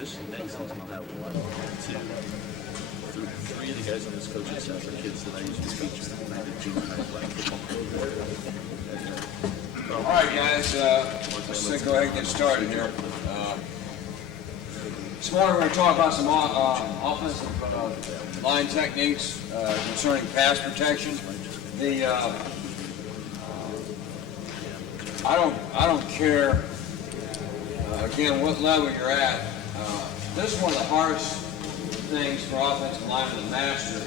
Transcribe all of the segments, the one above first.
this next season, that one, two, three of the guys on this coaching staff are kids that I used to coach when I did junior high flag football. All right, guys, let's go ahead and get started here. This morning we're going to talk about some offensive line techniques concerning pass protection. I don't care again what level you're at. This is one of the hardest things for offensive linemen to master,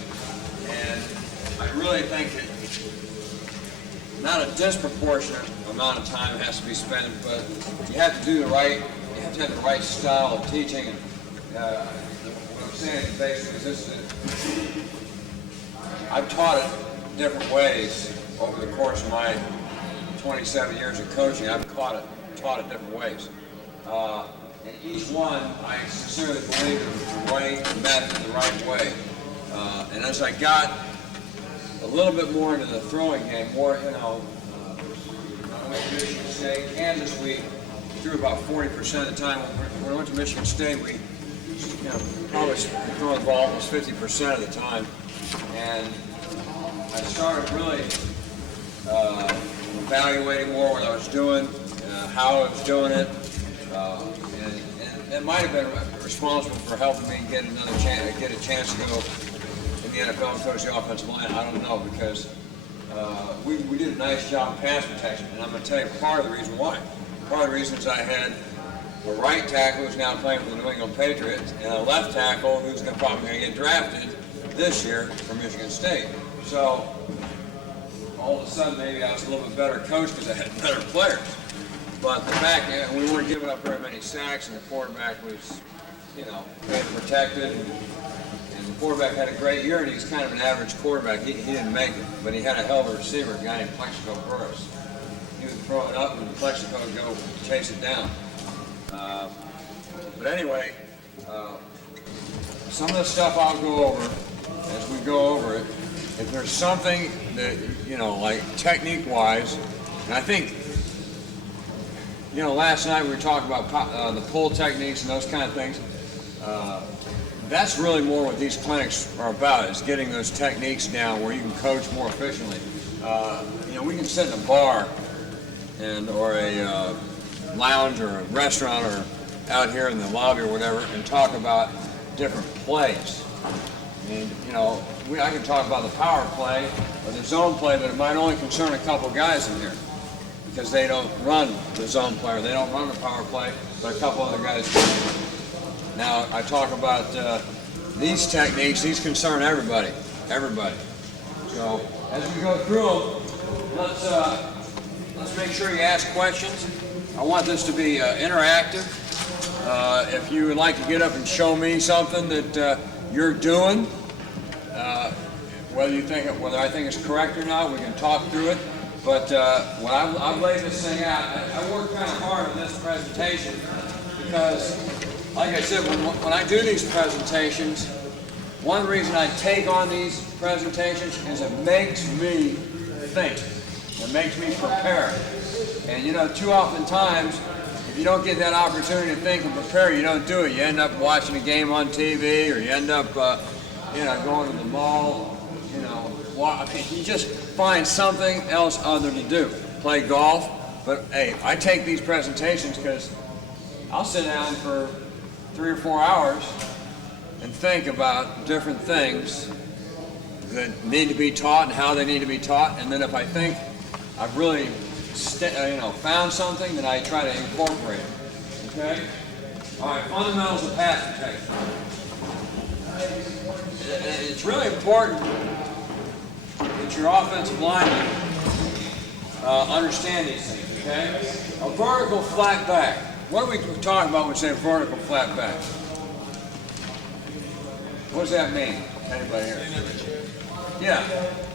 and I really think that not a disproportionate amount of time has to be spent, but you have to do the right. You have to have the right style of teaching. And what I'm saying is basically this: I've taught it different ways over the course of my 27 years of coaching. I've taught it different ways. And each one, I sincerely believe is the right method, the right way. And as I got a little bit more into the throwing game, more, I went to Michigan State, Kansas, we threw about 40% of the time. When I went to Michigan State, we probably throw the ball almost 50% of the time. And I started really evaluating more what I was doing, how I was doing it, and that might have been responsible for helping me get a chance to go in the NFL and coach the offensive line. I don't know, because we did a nice job of pass protection, and I'm going to tell you part of the reason why. Part of the reason is I had a right tackle who's now playing for the New England Patriots, and a left tackle who's probably going to get drafted this year from Michigan State. So all of a sudden, maybe I was a little bit better coach because I had better players. But the fact, we weren't giving up very many sacks, and the quarterback was, being protected. And the quarterback had a great year, and he's kind of an average quarterback. He didn't make it, but he had a hell of a receiver, a guy named Plexico Burris. He would throw it up, and Plexico would go chase it down. But anyway, some of the stuff I'll go over as we go over it. If there's something that, like technique-wise, and I think, last night we were talking about the pull techniques and those kind of things. That's really more what these clinics are about, is getting those techniques down where you can coach more efficiently. We can sit in a bar or a lounge or a restaurant or out here in the lobby or whatever and talk about different plays. And, I can talk about the power play or the zone play, but it might only concern a couple guys in here because they don't run the zone play or they don't run the power play, but a couple other guys do. Now, I talk about these techniques. These concern everybody. So, as we go through them, let's make sure you ask questions. I want this to be interactive. If you would like to get up and show me something that you're doing, whether I think it's correct or not, we can talk through it. But when I've laid this thing out, I worked kind of hard on this presentation because, like I said, when I do these presentations, one reason I take on these presentations is it makes me think. It makes me prepare. And too often times, if you don't get that opportunity to think and prepare, you don't do it. You end up watching a game on TV, or you end up, going to the mall. You just find something else other to do. Play golf. But hey, I take these presentations because I'll sit down for 3 or 4 hours and think about different things that need to be taught and how they need to be taught. And then if I think I've really found something, that I try to incorporate it. Okay? All right, fundamentals of pass protection. It's really important that your offensive linemen understand these things, okay? A vertical flat back. What are we talking about when we say vertical flat back? What does that mean? Anybody here? Yeah,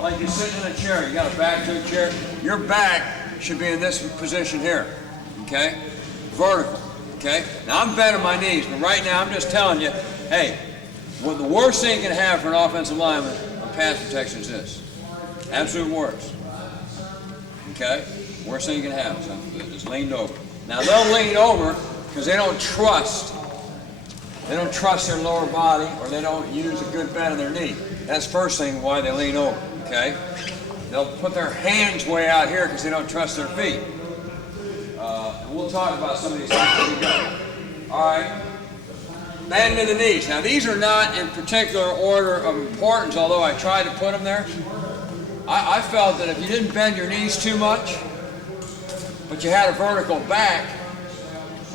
like you're sitting in a chair, you got a back to a chair. Your back should be in this position here, okay? Vertical, okay? Now I'm bending my knees, but right now I'm just telling you, hey, the worst thing you can have for an offensive lineman on pass protection is this. Absolute worst. Okay? Worst thing you can have is leaned over. Now they'll lean over because they don't trust they don't trust their lower body, or they don't use a good bend in their knee. That's first thing why they lean over, okay? They'll put their hands way out here because they don't trust their feet. And we'll talk about some of these things as we go. All right, bend in the knees. Now these are not in particular order of importance, although I tried to put them there. I felt that if you didn't bend your knees too much, but you had a vertical back,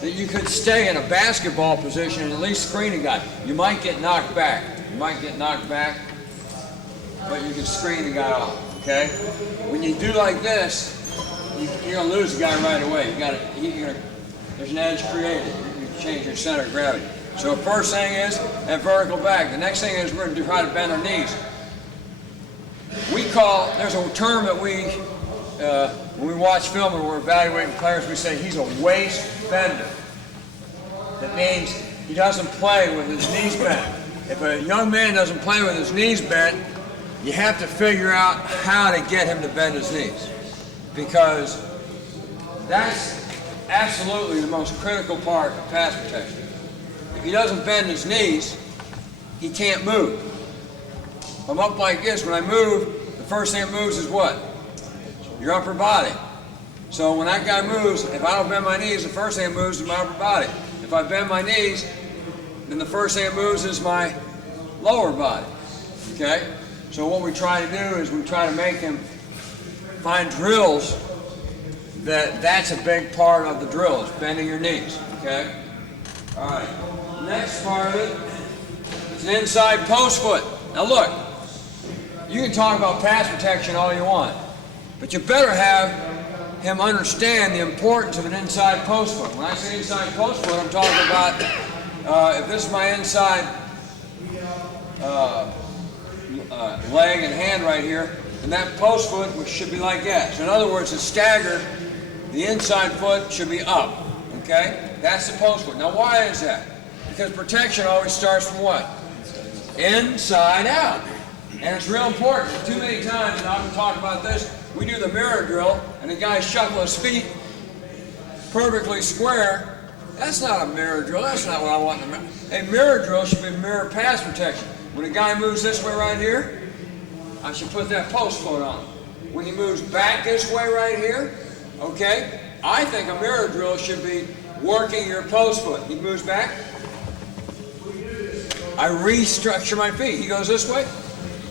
that you could stay in a basketball position and at least screen a guy. You might get knocked back. You might get knocked back, but you can screen the guy off, okay? When you do like this, you're gonna lose the guy right away. There's an edge created. You change your center of gravity. So the first thing is that vertical back. The next thing is we're gonna try to bend our knees. There's a term that when we watch film and we're evaluating players, we say he's a waist bender. That means he doesn't play with his knees bent. If a young man doesn't play with his knees bent, you have to figure out how to get him to bend his knees, because that's absolutely the most critical part of pass protection. If he doesn't bend his knees, he can't move. If I'm up like this, when I move, the first thing that moves is what? Your upper body. So when that guy moves, if I don't bend my knees, the first thing that moves is my upper body. If I bend my knees, then the first thing that moves is my lower body. Okay? So what we try to do is we try to make him find drills that's a big part of the drill, is bending your knees. Okay? All right. Next part of it is an inside post foot. Now look, you can talk about pass protection all you want, but you better have him understand the importance of an inside post foot. When I say inside post foot, I'm talking about if this is my inside leg and hand right here, and that post foot which should be like that. So in other words, it's staggered. The inside foot should be up. Okay? That's the post foot. Now why is that? Because protection always starts from what? Inside out. And it's real important. Too many times, and I'm talking about this, we do the mirror drill, and the guy shuffle his feet perfectly square. That's not a mirror drill. That's not what I want in a mirror. A mirror drill should be mirror pass protection. When a guy moves this way right here, I should put that post foot on. When he moves back this way right here, okay, I think a mirror drill should be working your post foot. He moves back. I restructure my feet. He goes this way.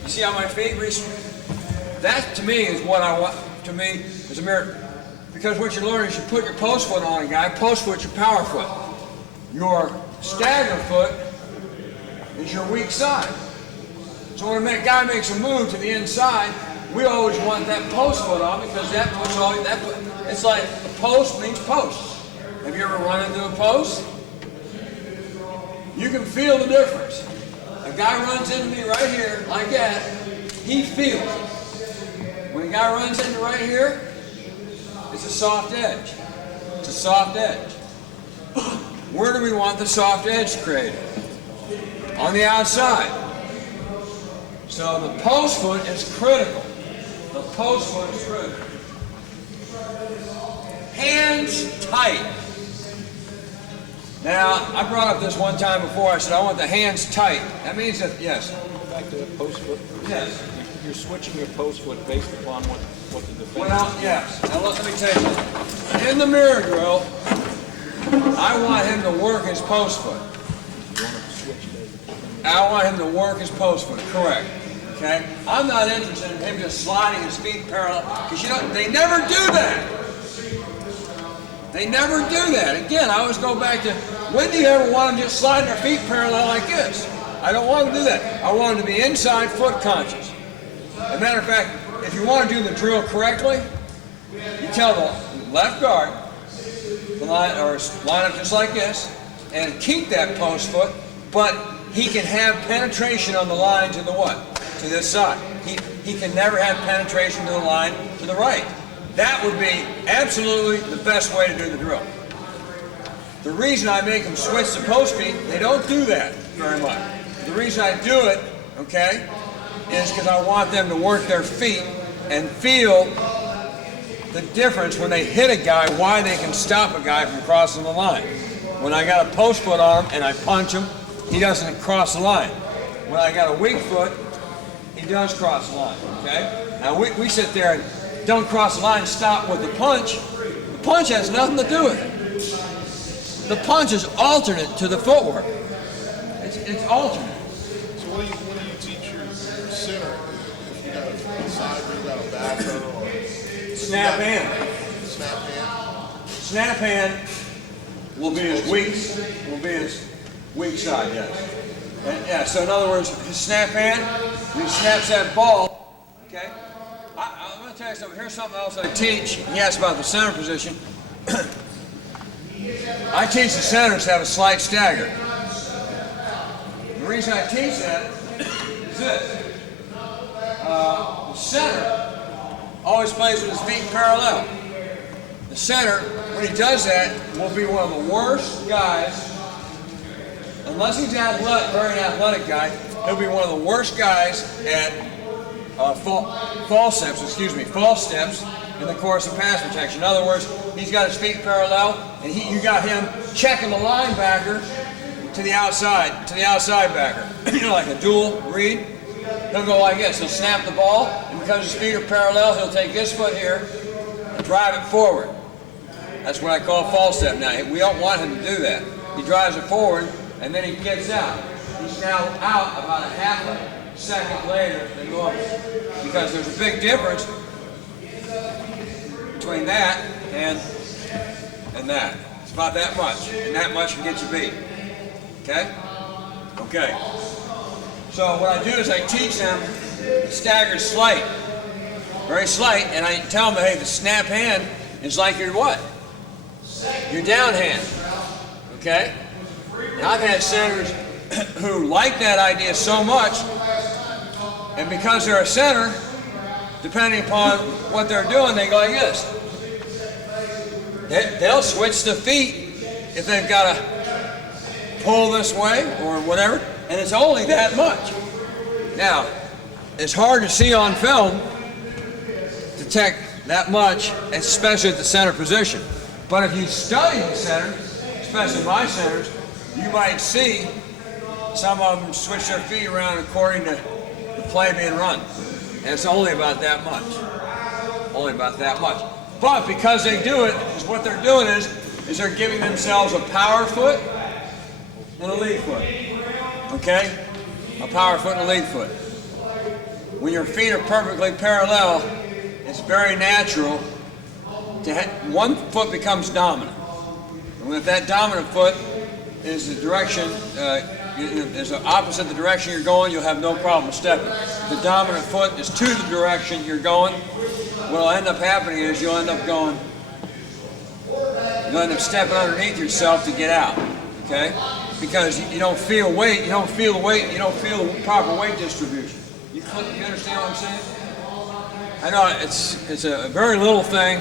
You see how my feet that to me is what I want. To me is a mirror, because what you learn is you put your post foot on a guy. Post foot's your power foot. Your stagger foot is your weak side. So when a guy makes a move to the inside, we always want that post foot on, because that puts all that. It's like a post means post. Have you ever run into a post? You can feel the difference. A guy runs into me right here, like that, he feels it. When a guy runs into right here, it's a soft edge. It's a soft edge. Where do we want the soft edge created? On the outside. So the post foot is critical. The post foot is critical. Hands tight. Now, I brought up this one time before. I said, I want the hands tight. That means that, yes. Back to the post foot. Yes. You're switching your post foot based upon what the defense. Well, yes. Now, let me tell you something. In the mirror drill, I want him to work his post foot. You want to switch I want him to work his post foot. Correct. Okay? I'm not interested in him just sliding his feet parallel, because you know, they never do that. They never do that. Again, I always go back to, when do you ever want them just sliding their feet parallel like this? I don't want them to do that. I want them to be inside foot conscious. As a matter of fact, if you want to do the drill correctly, you tell the left guard to line up just like this and keep that post foot, but he can have penetration on the line to the what? To this side. He can never have penetration to the line to the right. That would be absolutely the best way to do the drill. The reason I make them switch the post feet, they don't do that very much. The reason I do it, okay, is because I want them to work their feet and feel the difference when they hit a guy, why they can stop a guy from crossing the line. When I got a post foot on them and I punch them, he doesn't cross the line. When I got a weak foot, he does cross the line, okay? Now we sit there and don't cross the line, stop with the punch. The punch has nothing to do with it. The punch is alternate to the footwork. It's alternate. So what do you teach your center if you got a side or you got a backer or Snap hand. snap hand? Snap hand will be his weak side, yes. And yeah, so in other words, his snap hand, when he snaps that ball, okay? I'm going to tell you something. Here's something else I teach. He asked about the center position. I teach the centers to have a slight stagger. The reason I teach that is this. The center always plays with his feet parallel. The center, when he does that, will be one of the worst guys. Unless he's very athletic guy, he'll be one of the worst guys at false steps in the course of pass protection. In other words, he's got his feet parallel, and you got him checking the linebacker to the outside backer. You know, like a dual read. He'll go like this. He'll snap the ball, and because his feet are parallel, he'll take this foot here and drive it forward. That's what I call false step. Now, we don't want him to do that. He drives it forward, and then he gets out. He's now out about a half a second later than normal. Because there's a big difference between that and that. It's about that much. And that much can get you beat. Okay? Okay. So what I do is I teach them staggered slight. Very slight, and I tell them, hey, the snap hand is like your what? Your down hand. Okay? And I've had centers who like that idea so much, and because they're a center, depending upon what they're doing, they go like this. They'll switch the feet if they've got to pull this way or whatever, and it's only that much. Now, it's hard to see on film, detect that much, especially at the center position. But if you study the center, especially my centers, you might see some of them switch their feet around according to the play being run. And it's only about that much. Only about that much. But because they do it, is what they're doing is they're giving themselves a power foot and a lead foot. Okay? A power foot and a lead foot. When your feet are perfectly parallel, it's very natural to one foot becomes dominant. And if that dominant foot is the direction, is the opposite the direction you're going, you'll have no problem stepping. If the dominant foot is to the direction you're going, what'll end up happening is you'll end up stepping underneath yourself to get out, okay? Because you don't feel weight, you don't feel the weight, you don't feel the proper weight distribution. You understand what I'm saying? I know it's a very little thing,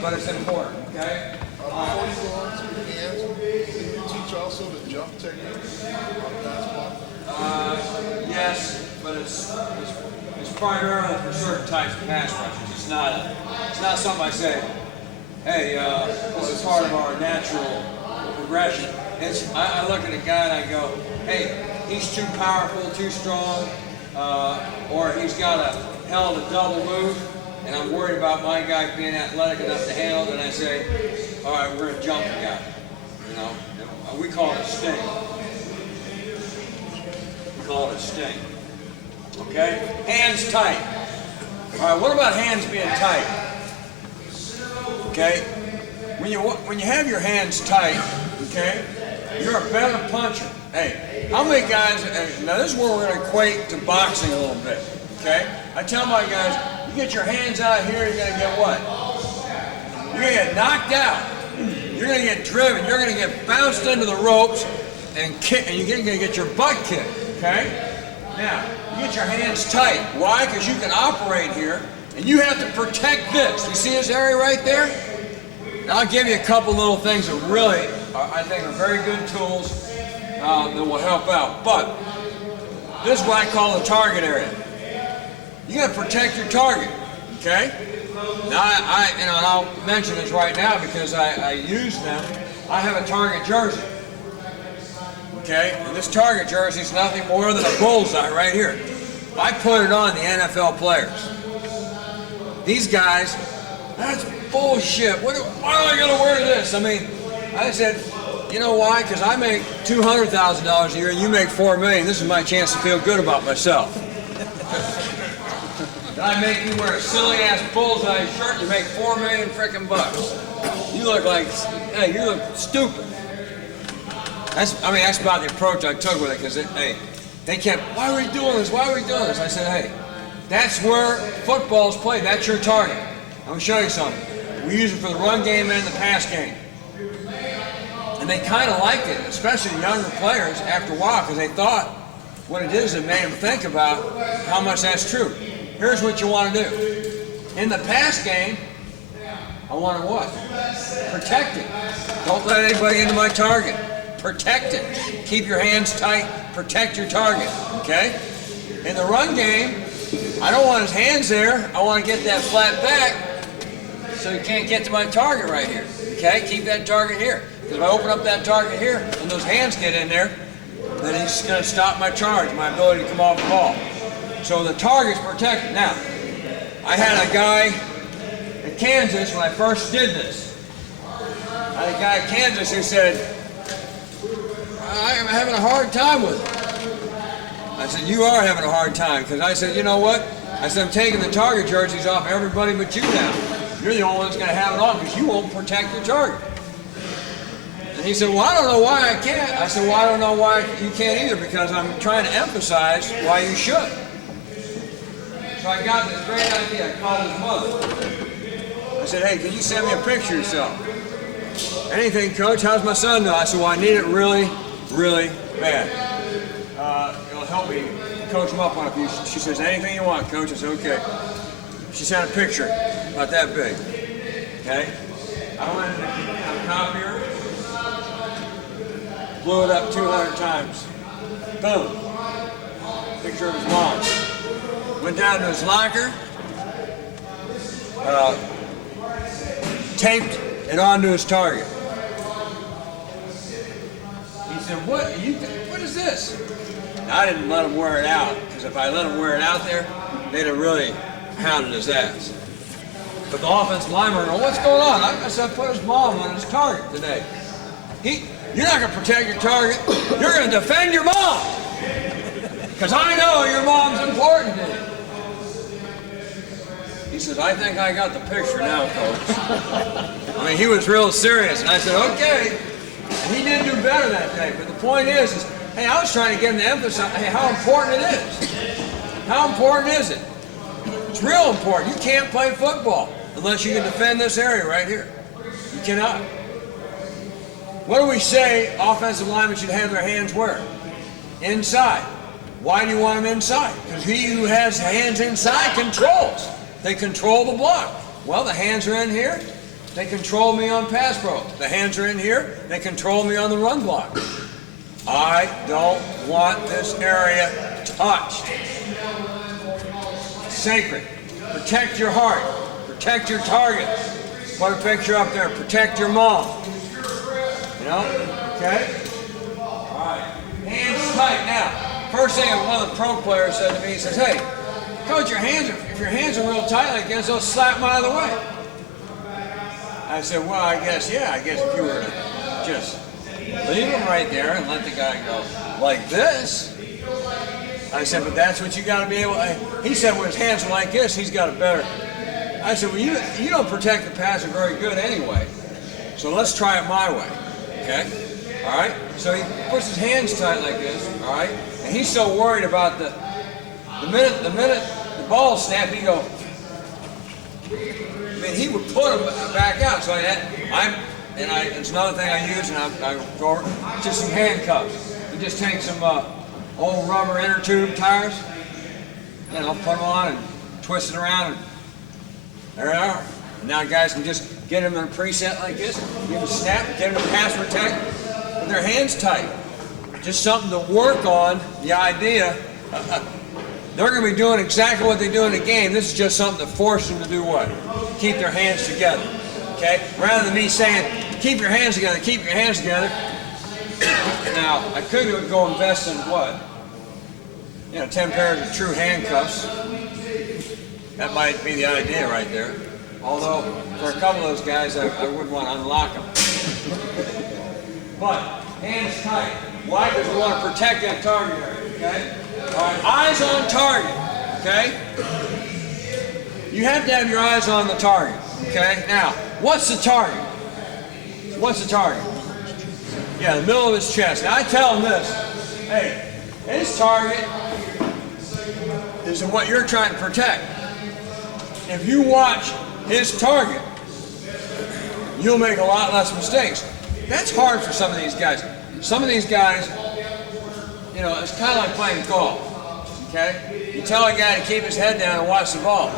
but it's important, okay? Before you go on to your hands, do you teach also the jump technique on basketball? Yes, but it's primarily for certain types of pass rushers. It's not something I say, hey, this is part of our natural progression. I look at a guy and I go, hey, he's too powerful, too strong, or he's got a hell of a double move, and I'm worried about my guy being athletic enough to handle it, and I say, all right, we're going to jump the guy. You know, we call it a sting. We call it a sting. Okay? Hands tight. All right, what about hands being tight? Okay? When you have your hands tight, okay, you're a better puncher. Hey, how many guys, now this is where we're going to equate to boxing a little bit, okay? I tell my guys, you get your hands out here, you're going to get what? You're going to get knocked out. You're going to get driven. You're going to get bounced into the ropes and kick, and you're going to get your butt kicked, okay? Now, you get your hands tight. Why? Because you can operate here, and you have to protect this. You see this area right there? Now, I'll give you a couple little things that really, I think, are very good tools that will help out. But this is what I call the target area. You got to protect your target, okay? Now, and I'll mention this right now because I use them. I have a target jersey. okay? And this target jersey is nothing more than a bullseye right here. I put it on the NFL players. These guys, that's bullshit. Why do I gotta wear this? I mean, I said, you know why? Because I make $200,000 a year and you make $4 million. This is my chance to feel good about myself. I make you wear a silly ass bullseye shirt, you make $4 million frickin' bucks. You look like, hey, you look stupid. That's about the approach I took with it, because they kept, why are we doing this? Why are we doing this? I said, hey, that's where football's played. That's your target. I'm gonna show you something. We use it for the run game and the pass game. And they kind of liked it, especially younger players after a while, because they thought what it is that made them think about how much that's true. Here's what you want to do. In the pass game, I want to what? Protect it. Don't let anybody into my target. Protect it. Keep your hands tight. Protect your target. Okay? In the run game, I don't want his hands there. I want to get that flat back so he can't get to my target right here. Okay? Keep that target here. Because if I open up that target here and those hands get in there, then he's going to stop my charge, my ability to come off the ball. So the target's protected. Now, I had a guy in Kansas when I first did this. I had a guy in Kansas who said, I'm having a hard time with it. I said, you are having a hard time. Because I said, you know what? I said, I'm taking the target jerseys off everybody but you now. You're the only one that's going to have it on because you won't protect your target. And he said, well, I don't know why I can't. I said, well, I don't know why you can't either, because I'm trying to emphasize why you should. So I got this great idea. I called his mother. I said, hey, can you send me a picture of yourself? Anything, Coach. How's my son doing? I said, well, I need it really, really bad. It'll help me coach him up on it. She says, anything you want, Coach. I said, okay. She sent a picture about that big. Okay? I went in the copier, blew it up 200 times. Boom. Picture of his mom. Went down to his locker, taped it onto his target. He said, what is this? Now, I didn't let him wear it out, because if I let him wear it out there, they'd have really pounded his ass. But the offensive lineman goes, what's going on? I said, put his mom on his target today. You're not going to protect your target. You're going to defend your mom. Because I know your mom's important to you. He says, I think I got the picture now, Coach. I mean, he was real serious. And I said, okay. And he did do better that day. But the point is, hey, I was trying to get him to emphasize, hey, how important it is. How important is it? It's real important. You can't play football unless you can defend this area right here. You cannot. What do we say offensive linemen should have their hands where? Inside. Why do you want them inside? Because he who has hands inside controls. They control the block. Well, the hands are in here. They control me on pass pro. The hands are in here. They control me on the run block. I don't want this area touched. Sacred. Protect your heart. Protect your target. Put a picture up there. Protect your mom. You know? Okay? All right. Hands tight. Now, first thing one of the pro players said to me, he says, hey, Coach, if your hands are real tight like this, they'll slap them out of the way. I said, well, I guess if you were to just leave them right there and let the guy go like this. I said, but that's what you got to be able to. He said, when his hands are like this, he's got it better. I said, well, you don't protect the passer very good anyway, so let's try it my way, okay? All right? So he puts his hands tight like this, all right? And he's so worried about the minute the ball snapped, he'd go, I mean, he would put him back out. So it's another thing I use, and I go over, just some handcuffs. You just take some old rubber inner tube tires, and I'll put them on and twist it around, and there they are. And now guys can just get them in a preset like this, give them a snap, get them to pass protect with their hands tight. Just something to work on, the idea. They're going to be doing exactly what they do in the game. This is just something to force them to do what? Keep their hands together. Okay? Rather than me saying, keep your hands together, keep your hands together. Now, I could go invest in what? 10 pairs of true handcuffs. That might be the idea right there. Although, for a couple of those guys, I wouldn't want to unlock them. But, hands tight. Why? Because we want to protect that target area, okay? All right, eyes on target, okay? You have to have your eyes on the target, okay? Now, what's the target? What's the target? Yeah, the middle of his chest. Now, I tell him this. Hey, his target is what you're trying to protect. If you watch his target, you'll make a lot less mistakes. That's hard for some of these guys. Some of these guys, it's kind of like playing golf, okay? You tell a guy to keep his head down and watch the ball,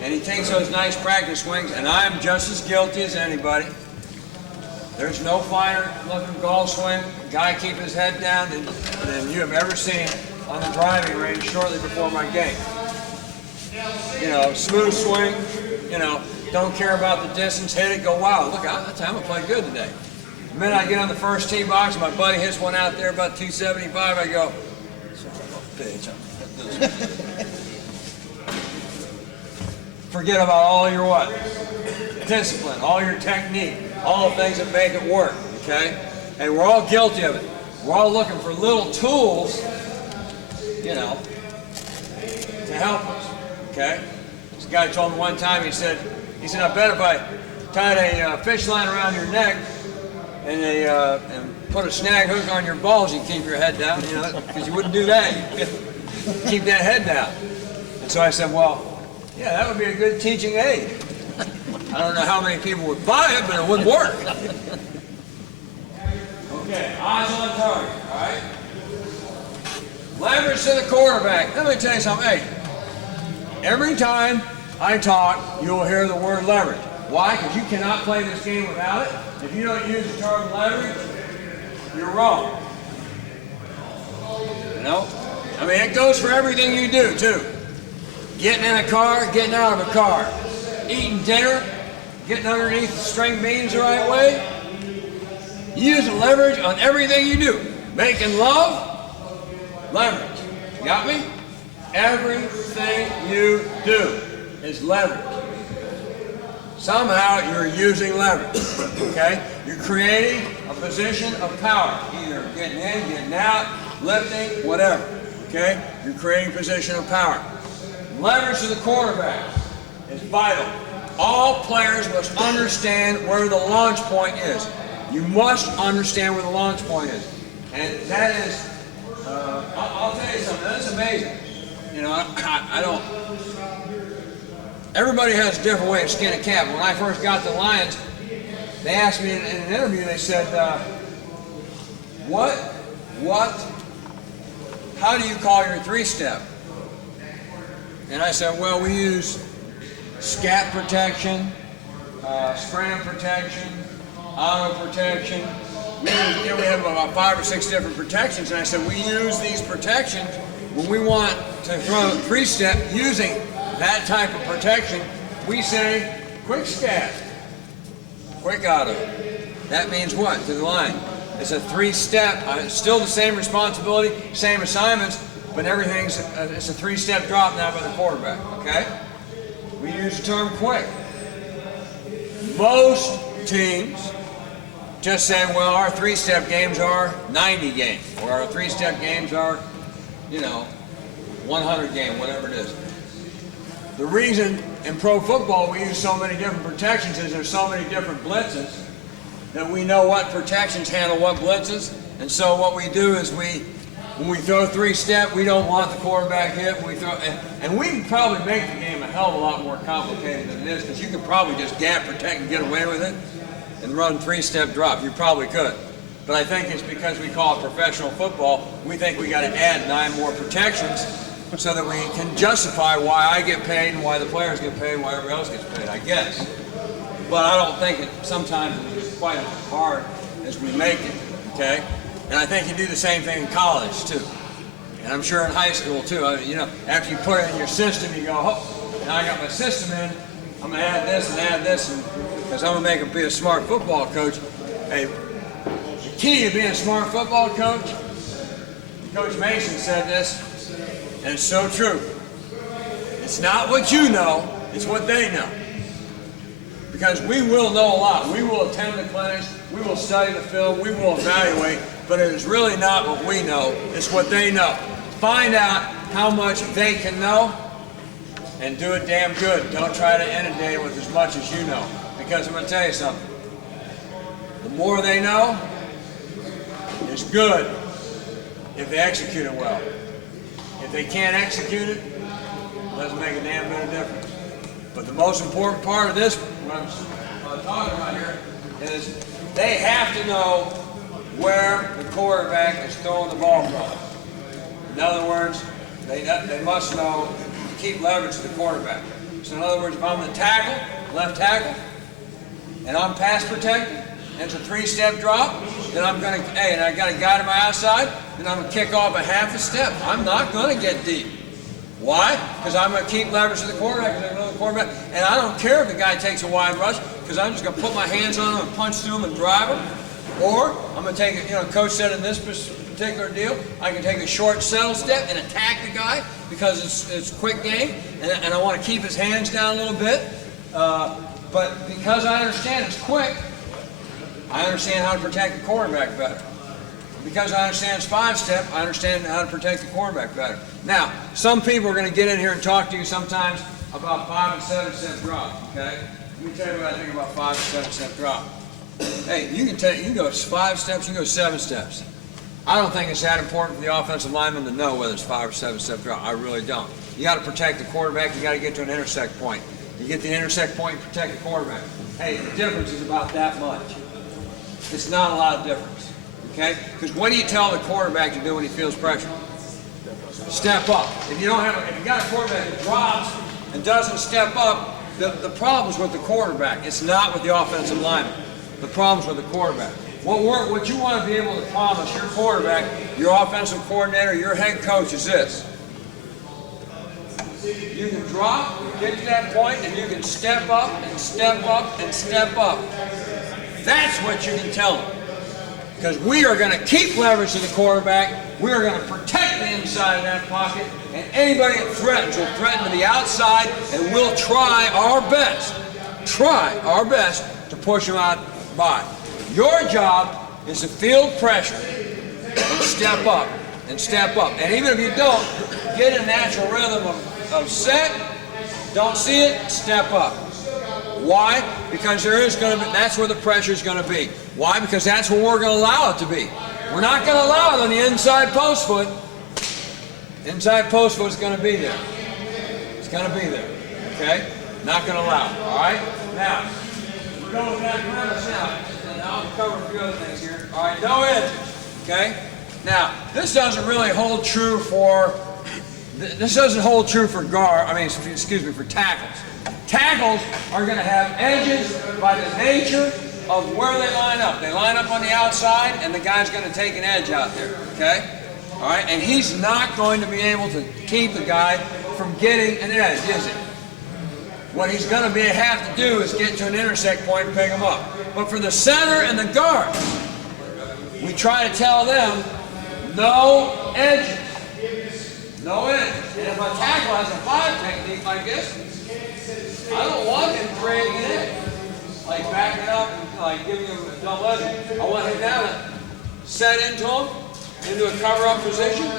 and he takes those nice practice swings, and I'm just as guilty as anybody. There's no finer looking golf swing, guy keep his head down than you have ever seen on the driving range shortly before my game. Smooth swing, don't care about the distance, hit it, go, wow, look, I'm going to play good today. The minute I get on the first tee box, my buddy hits one out there about 275, I go, son of a bitch, I'm going to hit this. Forget about all your what? Discipline, all your technique, all the things that make it work, okay? And we're all guilty of it. We're all looking for little tools, to help us, okay? This guy told me one time, he said, I bet if I tied a fish line around your neck and put a snag hook on your balls, you'd keep your head down, because you wouldn't do that. You'd keep that head down. And so I said, well, yeah, that would be a good teaching aid. I don't know how many people would buy it, but it would work. Okay, eyes on target, all right? Leverage to the quarterback. Let me tell you something. Hey, every time I talk, you'll hear the word leverage. Why? Because you cannot play this game without it. If you don't use the term leverage, you're wrong. It goes for everything you do, too. Getting in a car, getting out of a car. Eating dinner, getting underneath the string beans the right way. You use leverage on everything you do. Making love, leverage. You got me? Everything you do is leverage. Somehow you're using leverage, okay? You're creating a position of power, either getting in, getting out, lifting, whatever, okay? You're creating a position of power. Leverage to the quarterback is vital. All players must understand where the launch point is. You must understand where the launch point is. And that is, I'll tell you something, that's amazing. I don't, everybody has a different way of skinning a cat. When I first got the Lions, they asked me in an interview, they said, how do you call your three-step? And I said, well, we use scat protection, scram protection, auto protection. We have about 5 or 6 different protections, and I said we use these protections when we want to throw a three-step using that type of protection. We say quick scat, quick auto. That means what to the line? It's a three-step. Still the same responsibility, same assignments, but everything's it's a three-step drop now by the quarterback. Okay? We use the term quick. Most teams just say, well, our three-step games are 90 games, or our three-step games are, 100 game, whatever it is. The reason in pro football we use so many different protections is there's so many different blitzes that we know what protections handle what blitzes. And so what we do is when we throw three-step, we don't want the quarterback hit. And we can probably make the game a hell of a lot more complicated than it is, because you could probably just gap protect and get away with it and run three-step drop. You probably could. But I think it's because we call it professional football, we think we got to add 9 more protections so that we can justify why I get paid and why the players get paid and why everybody else gets paid, I guess. But I don't think sometimes it's quite as hard as we make it, okay? And I think you do the same thing in college, too. And I'm sure in high school, too. After you put it in your system, you go, oh, now I got my system in, I'm going to add this, because I'm going to be a smart football coach. Hey, the key to being a smart football coach, Coach Mason said this, and it's so true. It's not what you know, it's what they know. Because we will know a lot. We will attend the clinics, we will study the film, we will evaluate, but it is really not what we know, it's what they know. Find out how much they can know and do it damn good. Don't try to inundate it with as much as you know. Because I'm going to tell you something. The more they know is good if they execute it well. If they can't execute it, it doesn't make a damn bit of difference. But the most important part of this, what I'm talking about here, is they have to know where the quarterback is throwing the ball from. In other words, they must know to keep leverage to the quarterback. So in other words, if I'm the tackle, left tackle, and I'm pass protected, and it's a 3-step drop, then I'm going to, and I got a guy to my outside, then I'm going to kick off a half a step. I'm not going to get deep. Why? Because I'm going to keep leverage to the quarterback, because I know the quarterback, and I don't care if the guy takes a wide rush, because I'm just going to put my hands on him and punch through him and drive him. Or I'm going to take, Coach said in this particular deal, I can take a short settle step and attack the guy because it's a quick game, and I want to keep his hands down a little bit. But because I understand it's quick, I understand how to protect the quarterback better. Because I understand it's 5-step, I understand how to protect the quarterback better. Now, some people are going to get in here and talk to you sometimes about 5 and 7-step drop. Okay, let me tell you what I think about 5 and 7-step drop. Hey, you can go 5 steps, you can go 7 steps. I don't think it's that important for the offensive lineman to know whether it's 5 or 7-step drop. I really don't. You got to protect the quarterback. You got to get to an intersect point. You get the intersect point, you protect the quarterback. Hey, the difference is about that much. It's not a lot of difference. Okay? Because what do you tell the quarterback to do when he feels pressure? Step up. If you got a quarterback that drops and doesn't step up, the problem's with the quarterback. It's not with the offensive lineman. The problem's with the quarterback. What you want to be able to promise your quarterback, your offensive coordinator, your head coach is this. You can drop, get to that point, and you can step up and step up and step up. That's what you can tell them. Because we are going to keep leverage to the quarterback. We are going to protect the inside of that pocket. And anybody that threatens will threaten to the outside, and we'll try our best to push them out by. Your job is to field pressure and step up and step up. And even if you don't, get a natural rhythm of set, don't see it, step up. Why? Because that's where the pressure is going to be. Why? Because that's where we're going to allow it to be. We're not going to allow it on the inside post foot. Inside post foot is going to be there. It's going to be there. Okay? Not going to allow it. All right? Now, we're going with that premise now. And I'll cover a few other things here. All right, no edges. Okay? Now, this doesn't really hold true for for tackles. Tackles are going to have edges by the nature of where they line up. They line up on the outside, and the guy's going to take an edge out there, okay? All right, and he's not going to be able to keep the guy from getting an edge, is he? What he's going to have to do is get to an intersect point and pick him up. But for the center and the guard, we try to tell them, no edges. No edges. And if a tackle has a 5 technique like this, I don't want him creating an edge. Like backing up and like giving him a double edge. I want him now to set into him, into a cover-up position,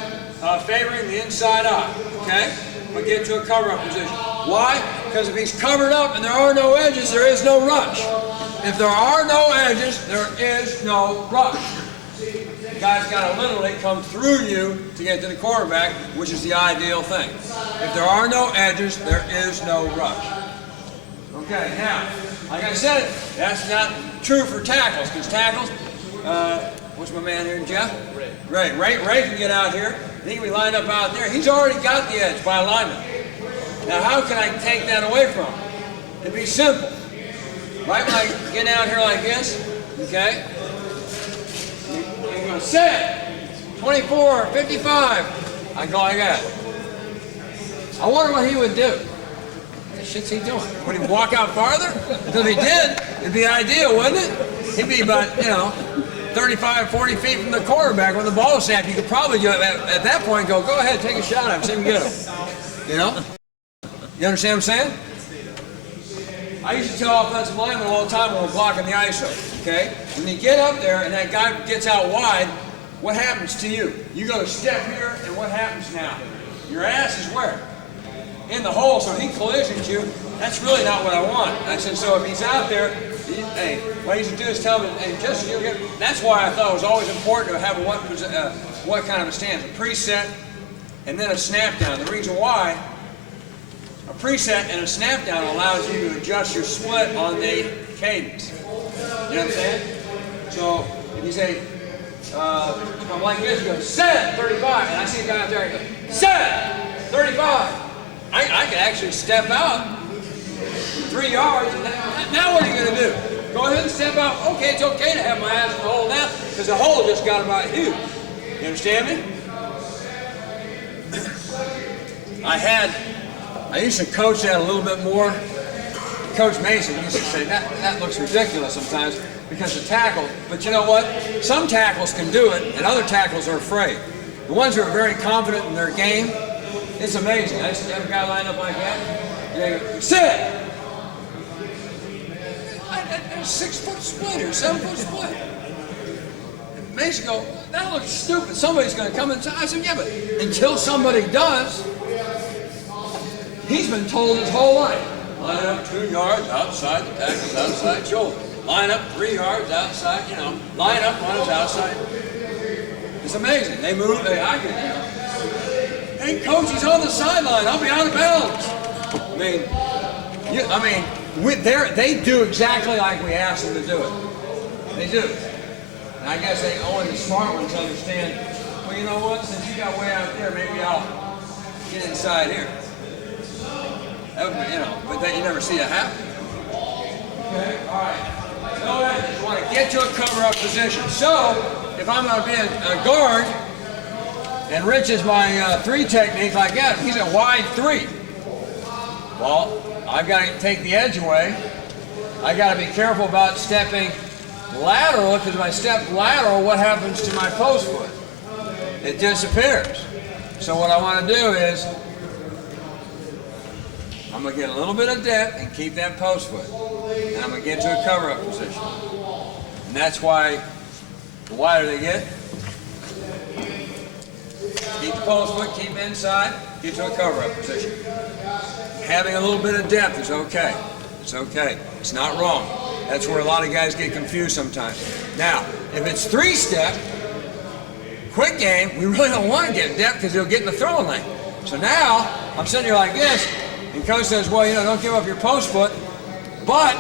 favoring the inside eye, okay? But get to a cover-up position. Why? Because if he's covered up and there are no edges, there is no rush. If there are no edges, there is no rush. The guy's got to literally come through you to get to the quarterback, which is the ideal thing. If there are no edges, there is no rush. Okay, now, like I said, that's not true for tackles, because tackles, what's my man here, Jeff? Ray can get out here. He can be lined up out there. He's already got the edge by alignment. Now, how can I take that away from him? It'd be simple. Right when I get down here like this, okay? You're going to set 24, 55. I go like that. I wonder what he would do. What the shit's he doing? Would he walk out farther? Because if he did, it'd be ideal, wouldn't it? He'd be about, 35, 40 feet from the quarterback when the ball was snapped, you could probably at that point go ahead, take a shot at him, see if you can get him. You know? You understand what I'm saying? I used to tell offensive linemen all the time when we're blocking the ISO, okay? When you get up there and that guy gets out wide, what happens to you? You go to step here, and what happens now? Your ass is where? In the hole, so he collisions you. That's really not what I want. I said, so if he's out there, hey, what I used to do is tell him, hey, just, that's why I thought it was always important to have what kind of a stance, a preset, and then a snap down. The reason why, a preset and a snap down allows you to adjust your split on the cadence. You know what I'm saying? So if you say, I'm like this, you go, set 35, and I see a guy out there, and go, set 35. I can actually step out 3 yards, and now what are you going to do? Go ahead and step out. Okay, it's okay to have my ass in the hole now, because the hole just got about huge. You understand me? I used to coach that a little bit more. Coach Mason used to say, that looks ridiculous sometimes because of tackle. But you know what? Some tackles can do it, and other tackles are afraid. The ones who are very confident in their game, it's amazing. I used to have a guy line up like that. And they go, sit! A 6-foot split or 7-foot split. And Mason go, that looks stupid. Somebody's going to come inside. I said, yeah, but until somebody does, he's been told his whole life. Line up 2 yards outside the tackle's outside shoulder. Line up 3 yards outside, you know. Line up on his outside. It's amazing. They move, I can, you know. Hey, coach, he's on the sideline. I'll be out of bounds. They do exactly like we asked them to do it. They do. And I guess only the smart ones understand, well, you know what? Since you got way out there, maybe I'll get inside here. You know, but then you never see that happen. Okay, all right. So I just want to get to a cover-up position. So if I'm going to be a guard, and Rich is my 3 technique like that, he's a wide 3. Well, I've got to take the edge away. I got to be careful about stepping lateral, because if I step lateral, what happens to my post foot? It disappears. So what I want to do is, I'm going to get a little bit of depth and keep that post foot. And I'm going to get to a cover-up position. And that's why the wider they get, keep the post foot, keep inside, get to a cover-up position. Having a little bit of depth is okay. It's okay. It's not wrong. That's where a lot of guys get confused sometimes. Now, if it's 3-step, quick game, we really don't want to get depth because they'll get in the throwing lane. So now, I'm sitting here like this, and coach says, well, you know, don't give up your post foot, but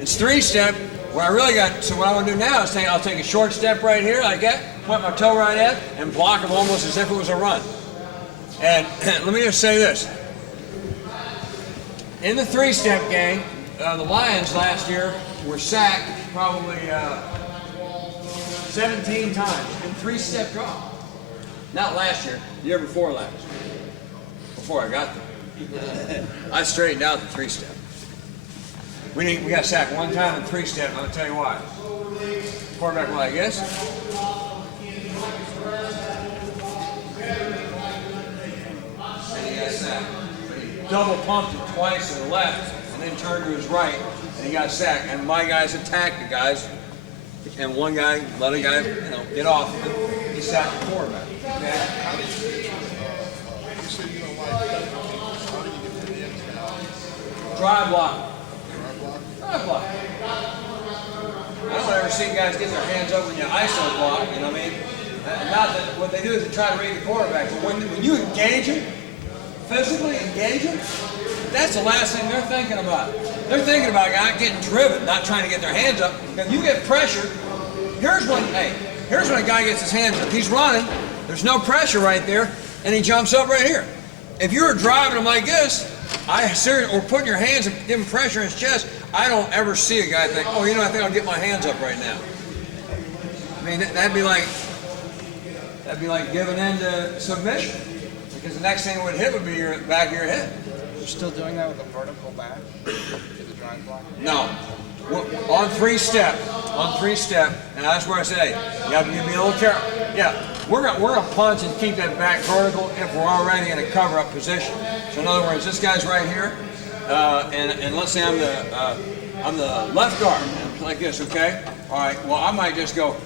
it's 3-step, where I really got, so what I want to do now is I'll take a short step right here, like that, put my toe right in, and block them almost as if it was a run. And let me just say this. In the 3-step game, the Lions last year were sacked probably 17 times in 3-step draw. Not last year, the year before last. Before I got there. I straightened out the 3-step. We got sacked 1 time in 3-step, and I'll tell you why. Quarterback like this. And he got sacked. Double pumped it twice to the left, and then turned to his right, and he got sacked. And my guys attacked the guys, and one guy let a guy, you know, get off of it. He sacked the quarterback. Okay? You say you don't like that. How do you get to the end now? Drive block. Drive block? Drive block. I don't ever see guys get their hands up when you ISO block, you know what I mean? Not that what they do is they try to read the quarterback, but when you engage him, physically engage him, that's the last thing they're thinking about. They're thinking about a guy getting driven, not trying to get their hands up. If you get pressure, here's when a guy gets his hands up. He's running, there's no pressure right there, and he jumps up right here. If you were driving him like this, or putting your hands and giving pressure in his chest, I don't ever see a guy think, oh, you know, I think I'll get my hands up right now. I mean, that'd be like giving in to submission. Because the next thing it would hit would be your back of your head. You're still doing that with a vertical back? With a drive block? No. On 3-step, on 3-step, and that's where I say, you have to be a little careful. Yeah, we're gonna punch and keep that back vertical if we're already in a cover-up position. So in other words, this guy's right here, and let's say I'm the left guard, like this, okay? All right. Well, I might just go,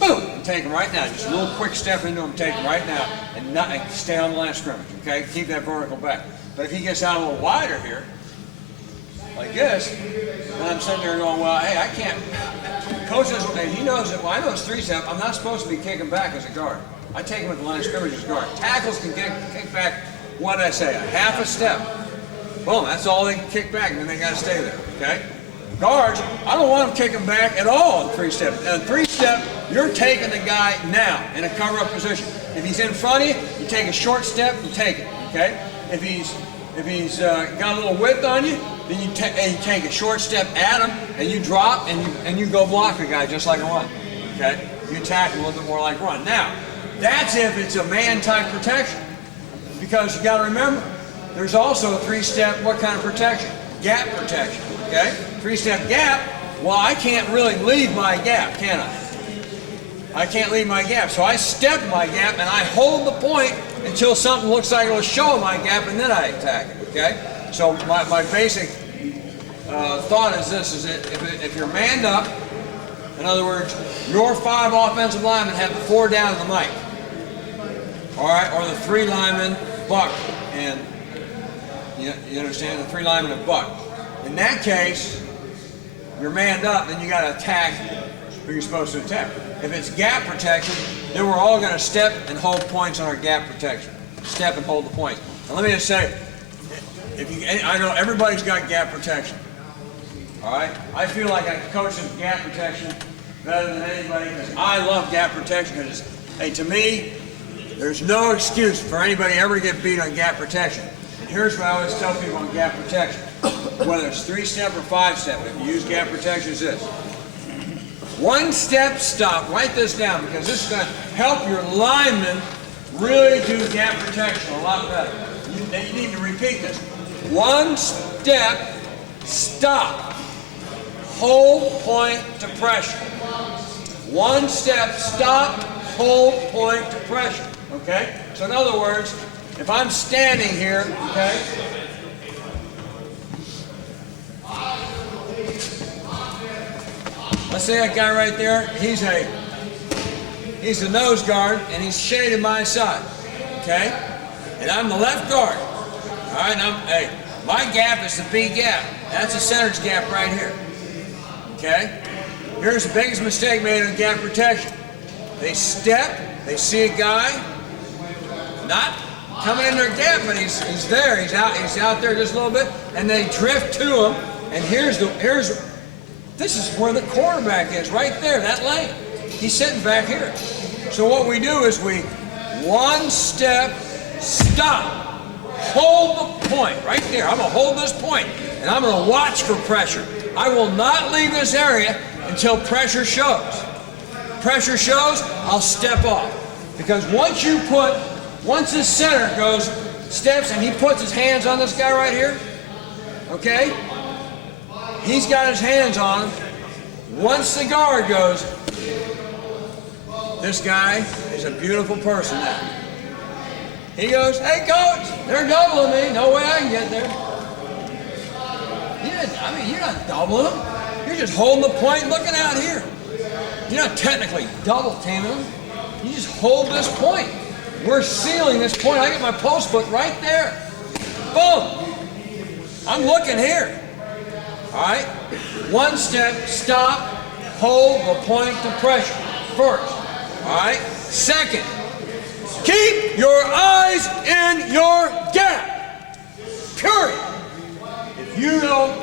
boom, and take him right now. Just a little quick step into him, take him right now, and stay on the line of scrimmage, okay? Keep that vertical back. But if he gets out a little wider here, like this, and I'm sitting there going, well, hey, I can't. Coach doesn't, he knows that, well, I know it's 3-step, I'm not supposed to be kicking back as a guard. I take him at the line of scrimmage as a guard. Tackles can kick back, what did I say, a half a step. Boom, that's all they can kick back, and then they got to stay there, okay? Guards, I don't want them kicking back at all in 3-step. In 3-step, you're taking the guy now in a cover-up position. If he's in front of you, you take a short step and take it, okay? If he's got a little width on you, then you take a short step at him, and you drop, and you go block the guy just like a run, okay? You attack him a little bit more like run. Now, that's if it's a man-type protection, because you got to remember, there's also a 3-step, what kind of protection? Gap protection, okay? 3-step gap, well, I can't really leave my gap, can I? I can't leave my gap, so I step my gap, and I hold the point until something looks like it'll show my gap, and then I attack it, okay? So my basic thought is this, is that if you're manned up, in other words, your 5 offensive linemen have the 4 down in the mic, all right, or the 3 linemen buck, and you understand, the 3 linemen and buck. In that case, you're manned up, then you got to attack who you're supposed to attack. If it's gap protection, then we're all going to step and hold points on our gap protection. Step and hold the points. Now let me just say, I know everybody's got gap protection. All right? I feel like I coach this gap protection better than anybody because I love gap protection because, hey, to me, there's no excuse for anybody ever to get beat on gap protection. And here's what I always tell people on gap protection. Whether it's 3-step or 5-step, if you use gap protection, it's this. 1-step stop, write this down because this is going to help your linemen really do gap protection a lot better. You need to repeat this. 1-step stop, hold point to pressure. 1-step stop, hold point to pressure, okay? So in other words, if I'm standing here, okay, let's say that guy right there, he's the nose guard, and he's shaded my side, okay? And I'm the left guard, all right? And my gap is the B gap. That's the center's gap right here, okay? Here's the biggest mistake made in gap protection. They step, they see a guy, not coming in their gap, but he's there, he's out there just a little bit, and they drift to him, and this is where the quarterback is, right there, that lane. He's sitting back here. So what we do is we 1-step stop, hold the point right there. I'm going to hold this point, and I'm going to watch for pressure. I will not leave this area until pressure shows. Pressure shows, I'll step off. Because once this center steps and he puts his hands on this guy right here, okay? He's got his hands on him. Once the guard goes, this guy is a beautiful person now. He goes, hey coach, they're doubling me. No way I can get there. You're not doubling them. You're just holding the point looking out here. You're not technically double teaming them. You just hold this point. We're sealing this point. I got my post foot right there. Boom. I'm looking here. All right? 1-step, stop, hold the point to pressure. First. All right? Second, keep your eyes in your gap. Period. If you don't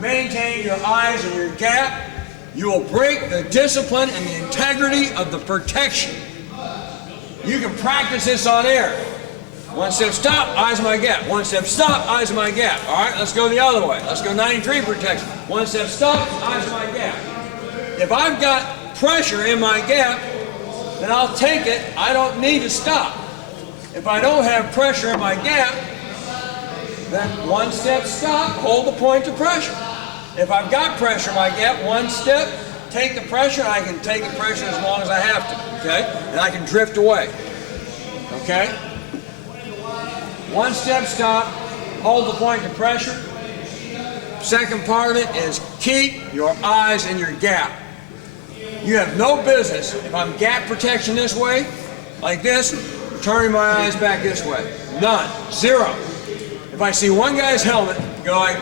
maintain your eyes in your gap, you will break the discipline and the integrity of the protection. You can practice this on air. 1-step stop, eyes in my gap. 1-step stop, eyes in my gap. All right, let's go the other way. Let's go 93 protection. 1-step stop, eyes in my gap. If I've got pressure in my gap, then I'll take it. I don't need to stop. If I don't have pressure in my gap, then 1-step stop, hold the point to pressure. If I've got pressure in my gap, 1-step, take the pressure, I can take the pressure as long as I have to, okay? And I can drift away, okay? One step stop, hold the point of pressure. Second part of it is keep your eyes in your gap. You have no business, if I'm gap protection this way, like this, turning my eyes back this way. None. Zero. If I see one guy's helmet go like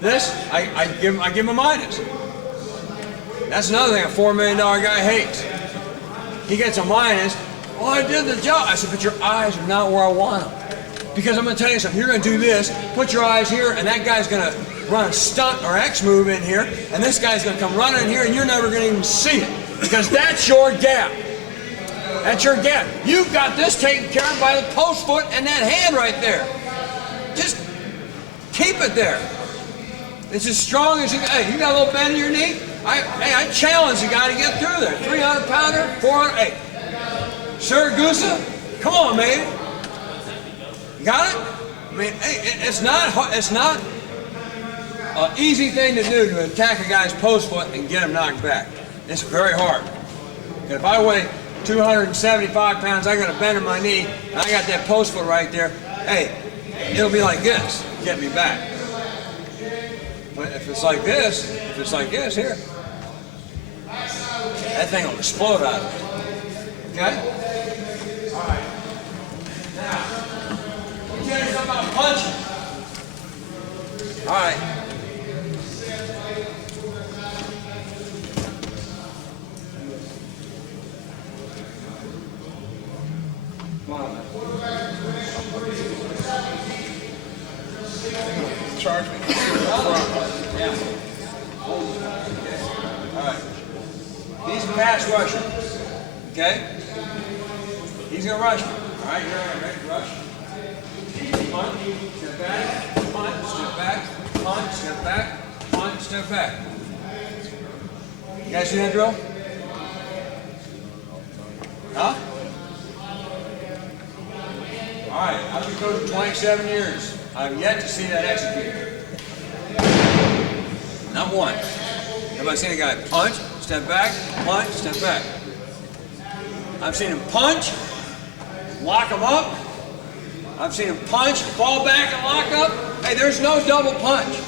this, I give him a minus. That's another thing a $4 million guy hates. He gets a minus. Oh, I did the job. I said, but your eyes are not where I want them. Because I'm going to tell you something. You're going to do this, put your eyes here, and that guy's going to run a stunt or X move in here, and this guy's going to come running in here, and you're never going to even see it. Because that's your gap. That's your gap. You've got this taken care of by the post foot and that hand right there. Just keep it there. It's as strong as you got. Hey, you got a little bend in your knee? I challenge the guy to get through there. 300 pounder, 400. Hey, Siragusa, come on, man. You got it? I mean, hey, it's not an easy thing to do to attack a guy's post foot and get him knocked back. It's very hard. And if I weigh 275 pounds, I got a bend in my knee, and I got that post foot right there. Hey, it'll be like this, get me back. But if it's like this here, that thing will explode out of it. Okay? All right. Now, let me tell you something about punching. All right. Come on, man. Charge me. Yeah. All right. He's a pass rusher. Okay? He's going to rush me. All right, you're all right, ready to rush. Punt, step back, punt, step back, punt, step back, punt, step back. You guys see that drill? Huh? All right, I've been coaching 27 years. I've yet to see that executed. Not once. Everybody seen a guy punch, step back, punch, step back. I've seen him punch, lock him up. I've seen him punch, fall back and lock up. Hey, there's no double punch.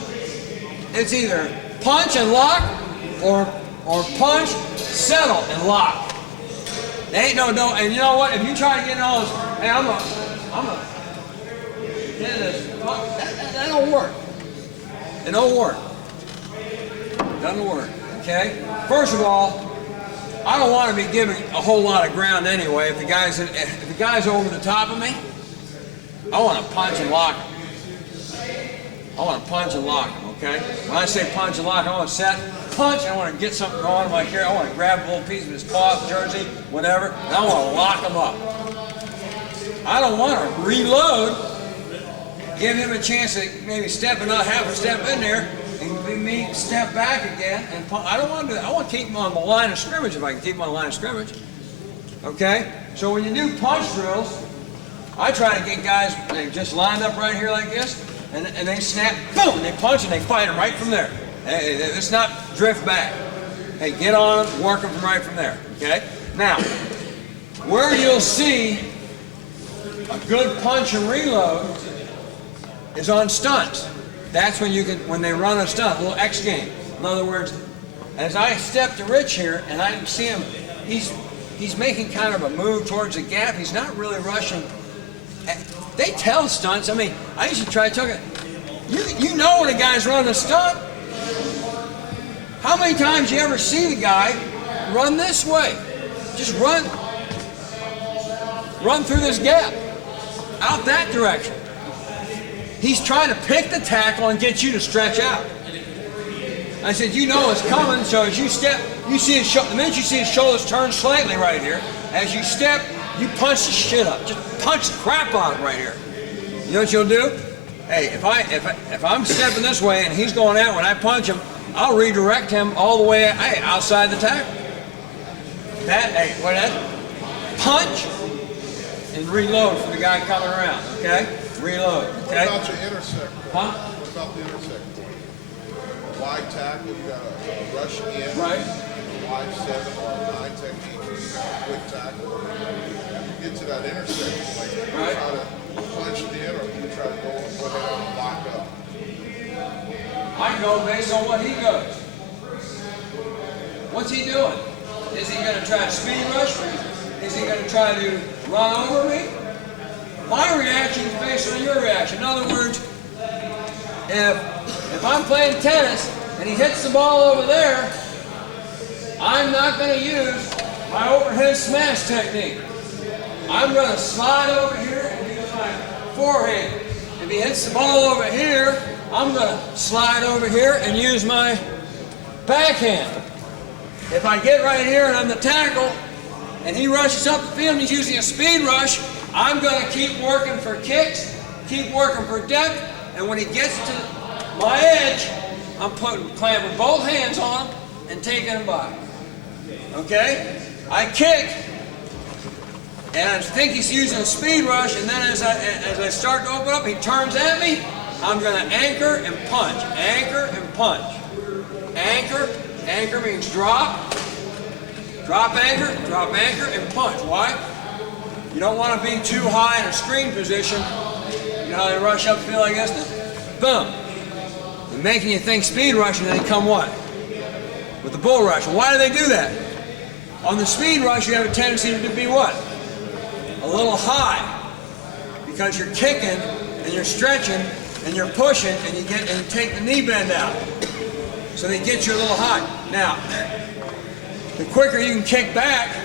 It's either punch and lock or punch, settle and lock. There ain't no, and you know what? If you try to get in all this, hey, I'm a, get this, that don't work. It don't work. Doesn't work, okay? First of all, I don't want to be giving a whole lot of ground anyway. If the guy's over the top of me, I want to punch and lock him. I want to punch and lock him, okay? When I say punch and lock, I want to set, punch, I want to get something going in my carry. I want to grab a little piece of his cloth, jersey, whatever, and I want to lock him up. I don't want to reload, give him a chance to maybe step and not half a step in there, and me step back again, and I don't want to do that. I want to keep him on the line of scrimmage if I can keep him on the line of scrimmage. Okay? So when you do punch drills, I try to get guys, they just lined up right here like this, and they snap, boom, they punch and they fight them right from there. Hey, it's not drift back. Hey, get on them, work them from right from there. Okay? Now, where you'll see a good punch and reload is on stunts. That's when you can, when they run a stunt, a little X game. In other words, as I step to Rich here and I see him, he's making kind of a move towards the gap. He's not really rushing. They tell stunts. I mean, I used to try to tell you know when a guy's running a stunt. How many times you ever see the guy run this way? Just run through this gap, out that direction. He's trying to pick the tackle and get you to stretch out. I said, you know it's coming, so as you step, you see his the minute you see his shoulders turn slightly right here, as you step, you punch the shit up. Just punch the crap out of him right here. You know what you'll do? Hey, if I'm stepping this way and he's going out, when I punch him, I'll redirect him all the way outside the tackle. Punch and reload for the guy coming around, okay? Reload, okay? What about your intersect? Huh? What about the intersect point? A wide tackle, you got to rush in. Right. 5-7 or a 9 technique, quick tackle. You get to that intersection, like you try to punch it in, or you try to go ahead and lock up. I go based on what he goes. What's he doing? Is he going to try to speed rush me? Is he going to try to run over me? My reaction is based on your reaction. In other words, if I'm playing tennis and he hits the ball over there, I'm not going to use my overhead smash technique. I'm going to slide over here and use my forehand. If he hits the ball over here, I'm going to slide over here and use my backhand. If I get right here and I'm the tackle, and he rushes up the field and he's using a speed rush, I'm going to keep working for kicks, keep working for depth, and when he gets to my edge, I'm clamping both hands on him and taking him by. Okay? I kick, and I think he's using a speed rush, and then as I start to open up, he turns at me, I'm going to anchor and punch. Anchor and punch. Anchor. Anchor means drop. Drop anchor, and punch. Why? You don't want to be too high in a screen position. You know how they rush up the field like this? Boom. They're making you think speed rush, and then they come what? With the bull rush. Why do they do that? On the speed rush, you have a tendency to be what? A little high. Because you're kicking, and you're stretching, and you're pushing, and you take the knee bend out. So they get you a little high. Now, the quicker you can kick back,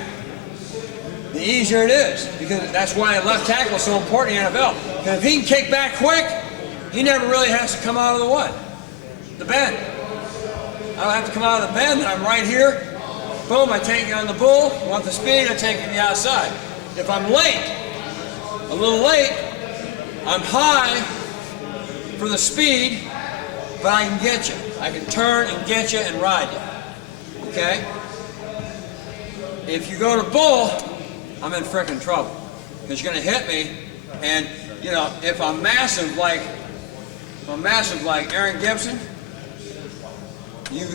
the easier it is. Because that's why a left tackle is so important in the NFL. Because if he can kick back quick, he never really has to come out of the what? The bend. I don't have to come out of the bend, and I'm right here. Boom, I take it on the bull. Want the speed, I take it to the outside. If I'm late, a little late, I'm high for the speed, but I can get you. I can turn and get you and ride you. Okay? If you go to bull, I'm in frickin' trouble. Because you're going to hit me, and, you know, if I'm massive like Aaron Gibson, you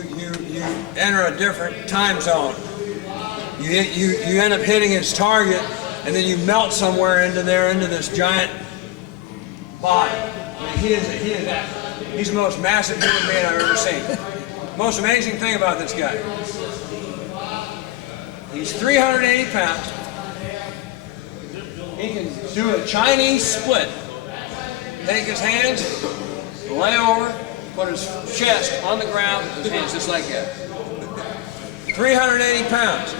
enter a different time zone. You end up hitting his target, and then you melt somewhere into this giant body. I mean, he's the most massive human being I've ever seen. Most amazing thing about this guy. He's 380 pounds. He can do a Chinese split. Take his hands, lay over, put his chest on the ground, his hands just like that. 380 pounds.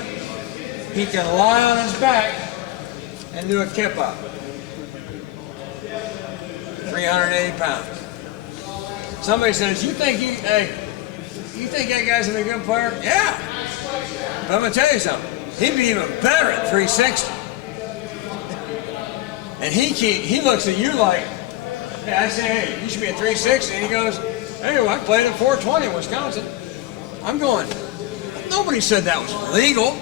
He can lie on his back and do a kip up. 380 pounds. Somebody says, you think that guy's a good player? Yeah. But I'm going to tell you something. He'd be even better at 360. And he looks at you like, hey, I say, hey, you should be at 360. And he goes, hey, well, I played at 420 in Wisconsin. I'm going, nobody said that was legal.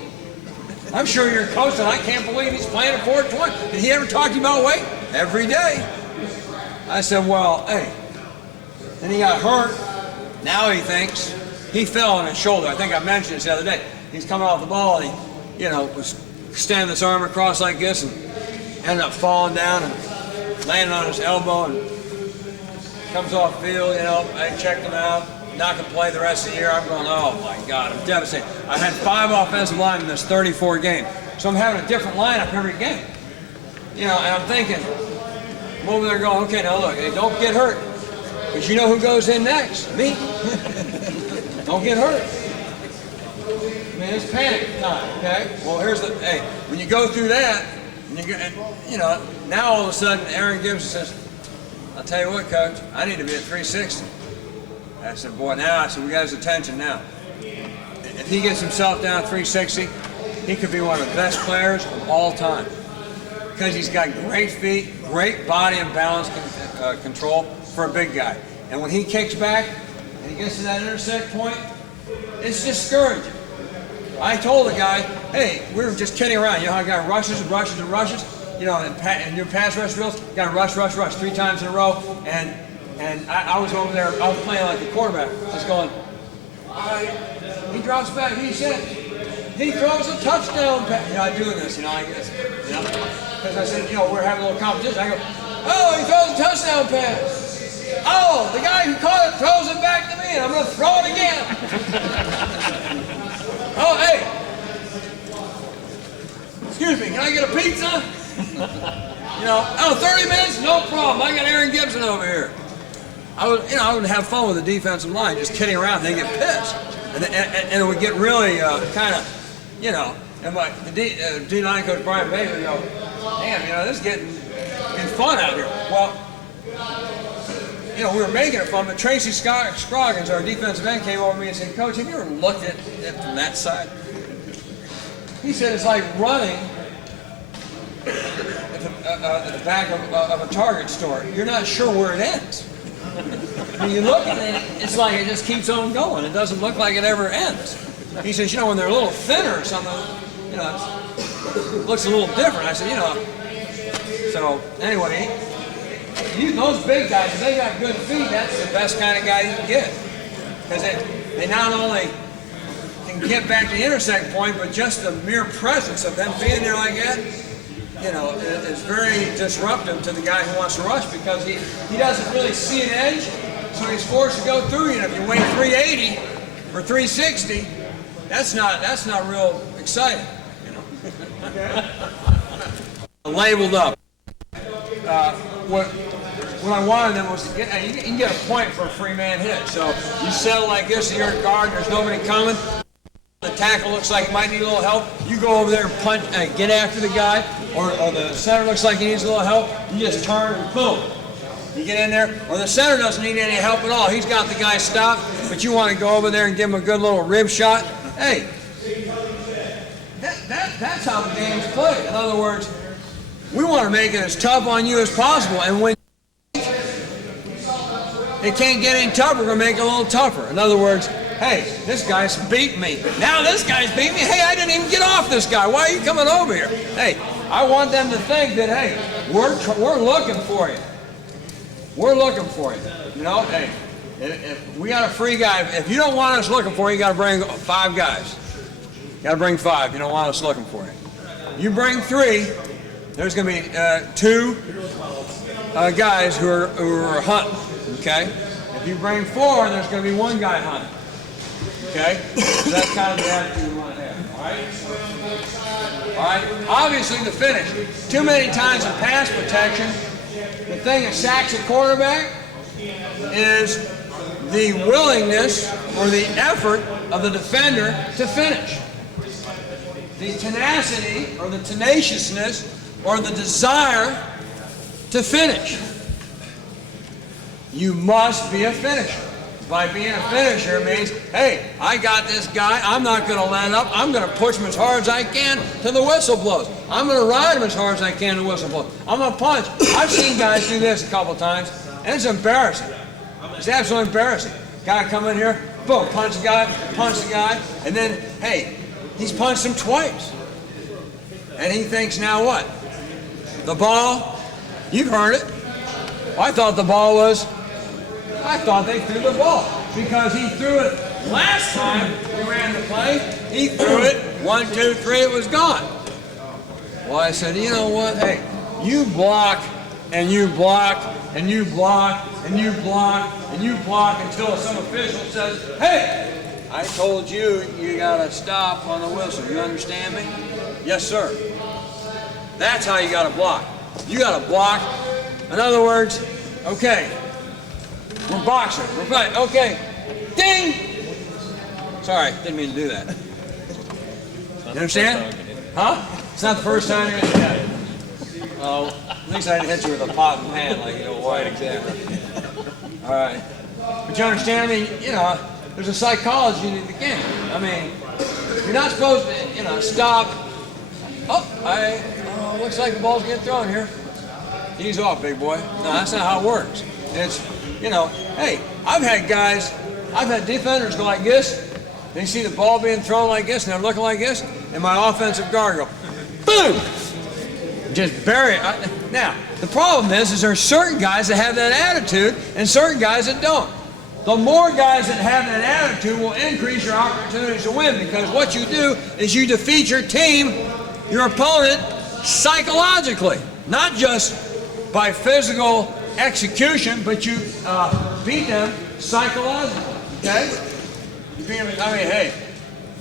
I'm sure you're a coach, and I can't believe he's playing at 420. Did he ever talk to you about weight? Every day. I said, well, hey. Then he got hurt. Now he thinks he fell on his shoulder. I think I mentioned this the other day. He's coming off the ball, and he, was standing this arm across like this, and ended up falling down and landing on his elbow, and comes off the field. I checked him out. Not going to play the rest of the year. I'm going, oh my God, I'm devastated. I had 5 offensive linemen in this 34 game, so I'm having a different lineup every game. And I'm thinking, I'm over there going, okay, now look, hey, don't get hurt. Because you know who goes in next? Me. Don't get hurt. I mean, it's panic time, okay? Well, hey, when you go through that, and now all of a sudden Aaron Gibson says, I'll tell you what, Coach, I need to be at 360. I said, boy, we got his attention now. If he gets himself down at 360, he could be one of the best players of all time. Because he's got great feet, great body and balance control for a big guy. And when he kicks back and he gets to that intersect point, it's discouraging. I told the guy, hey, we were just kidding around. You know how a guy rushes and rushes and rushes? In your pass rush drills, you got to rush 3 times in a row. And I was over there, I was playing like a quarterback, just going, he drops back. He said, he throws a touchdown pass. You know, I'm doing this, I guess. Because I said, we're having a little competition. I go, oh, he throws a touchdown pass. Oh, the guy who caught it throws it back to me, and I'm going to throw it again. Oh, hey. Excuse me, can I get a pizza? 30 minutes, no problem. I got Aaron Gibson over here. I would have fun with the defensive line, just kidding around. They get pissed, and it would get really kind of, and like the D-line coach Brian Baker would go, damn, this is getting fun out here. Well, we were making it fun, but Tracy Scroggins, our defensive end, came over to me and said, Coach, have you ever looked at it from that side? He said it's like running at the back of a Target store. You're not sure where it ends. When you look at it, it's like it just keeps on going. It doesn't look like it ever ends. He says, when they're a little thinner or something, it looks a little different. I said, So anyway, those big guys, if they got good feet, that's the best kind of guy you can get. Because they not only can get back to the intersect point, but just the mere presence of them being there like that, is very disruptive to the guy who wants to rush, because he doesn't really see an edge, so he's forced to go through. If you weigh 380 or 360, that's not real exciting. Labeled up. What I wanted them was to get, you can get a point for a free man hit. So you settle like this, you're a guard, there's nobody coming. The tackle looks like he might need a little help. You go over there and punch, get after the guy, or the center looks like he needs a little help. You just turn and boom. You get in there, or the center doesn't need any help at all. He's got the guy stopped, but you want to go over there and give him a good little rib shot. Hey, that's how the game's played. In other words, we want to make it as tough on you as possible, and when it can't get any tougher, we're going to make it a little tougher. In other words, hey, this guy's beat me. Now this guy's beat me. Hey, I didn't even get off this guy. Why are you coming over here? Hey, I want them to think that, hey, we're looking for you. We're looking for you. Hey, if we got a free guy, if you don't want us looking for you, you got to bring 5 guys. You got to bring 5. You don't want us looking for you. You bring 3, there's going to be 2 guys who are hunting. Okay? If you bring 4, there's going to be 1 guy hunting. Okay? So that's kind of the attitude we want to have. All right? Obviously, the finish. Too many times in pass protection, the thing that sacks a quarterback is the willingness or the effort of the defender to finish. The tenacity or the tenaciousness or the desire to finish. You must be a finisher. By being a finisher means, hey, I got this guy, I'm not going to let up, I'm going to push him as hard as I can till the whistle blows. I'm going to ride him as hard as I can till the whistle blows. I'm going to punch. I've seen guys do this a couple times, and it's embarrassing. It's absolutely embarrassing. Guy come in here, boom, punch the guy, and then, hey, he's punched him twice. And he thinks, now what? The ball, you've heard it. I thought they threw the ball because he threw it last time we ran the play. He threw it 1, 2, 3, it was gone. Well, I said, you know what? Hey, you block and you block and you block and you block and you block until some official says, hey, I told you got to stop on the whistle. You understand me? Yes, sir. That's how you got to block. You got to block. In other words, okay. We're boxers. We're fighting. Okay. Ding! Sorry, didn't mean to do that. You understand? Huh? It's not the first time you're going to hit it. Oh, at least I didn't hit you with a pot and pan like you know why. Exactly. All right. But you understand? I mean, there's a psychology to the game. I mean, you're not supposed to, stop. Oh, looks like the ball's getting thrown here. Ease off, big boy. No, that's not how it works. It's, hey, I've had defenders go like this, they see the ball being thrown like this, and they're looking like this, and my offensive guard go, boom! Just bury it. Now, the problem is there's certain guys that have that attitude, and certain guys that don't. the more guys that have that attitude will increase your opportunities to win, because what you do is you defeat your team, your opponent, psychologically, not just by physical execution, but you beat them psychologically. Okay? Hey,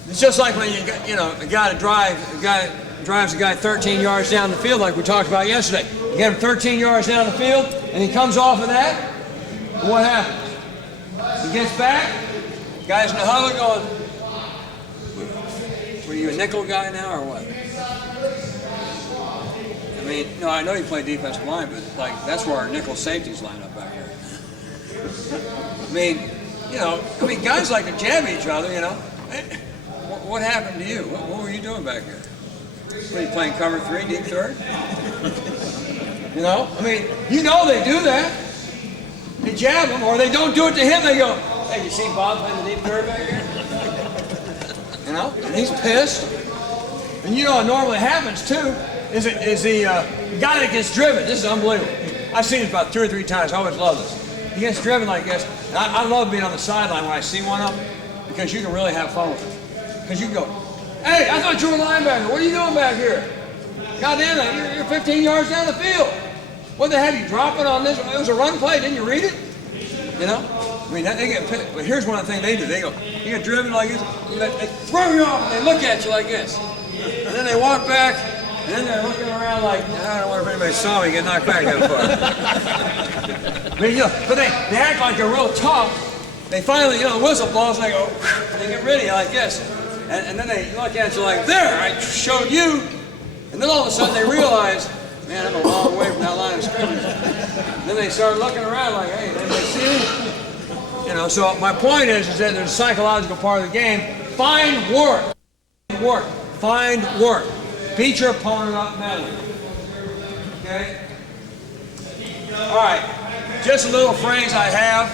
it's just like when a guy drives a guy 13 yards down the field, like we talked about yesterday. You get him 13 yards down the field, and he comes off of that. What happens? He gets back. Guys in the huddle going, "Were you a nickel guy now, or what?" I mean, no, I know you play defensive line, but like that's where our nickel safeties line up back here. Guys like to jab each other. What happened to you? What were you doing back here? Were you playing cover 3, deep third? They do that. They jab him, or they don't do it to him. They go, "Hey, you see Bob playing the deep third back here?" And he's pissed. And what normally happens too is the guy that gets driven. This is unbelievable. I've seen it about 2 or 3 times. I always love this. He gets driven like this. And I love being on the sideline when I see one of them, because you can really have fun with it. Because you can go, "Hey, I thought you were a linebacker. What are you doing back here? Goddamn it, you're 15 yards down the field. What the heck, you dropping on this? It was a run play, didn't you read it?" They get pissed. But here's one of the things they do. They go, you get driven like this, they throw you off, and they look at you like this. And then they walk back, and then they're looking around like, "I don't wonder if anybody saw me get knocked back that far." But they act like they're real tough. They finally, the whistle blows, and they go, and they get rid of you like this. And then they look at you like, "There, I showed you." And then all of a sudden they realize, "Man, I'm a long way from that line of scrimmage." Then they start looking around like, "Hey, did they see me?" So my point is that there's a psychological part of the game. Find work. Find work. Beat your opponent up mentally. Okay? All right. Just a little phrase I have.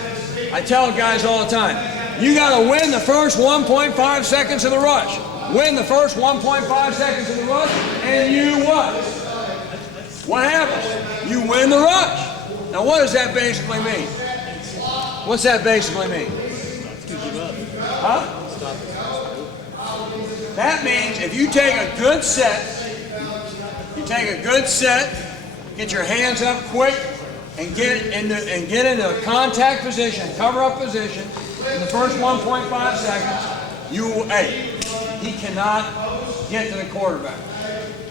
I tell guys all the time. You got to win the first 1.5 seconds of the rush. Win the first 1.5 seconds of the rush, and you what? What happens? You win the rush. Now, what does that basically mean? What's that basically mean? Huh? That means if you take a good set, get your hands up quick, and get into a contact position, cover up position in the first 1.5 seconds, he cannot get to the quarterback.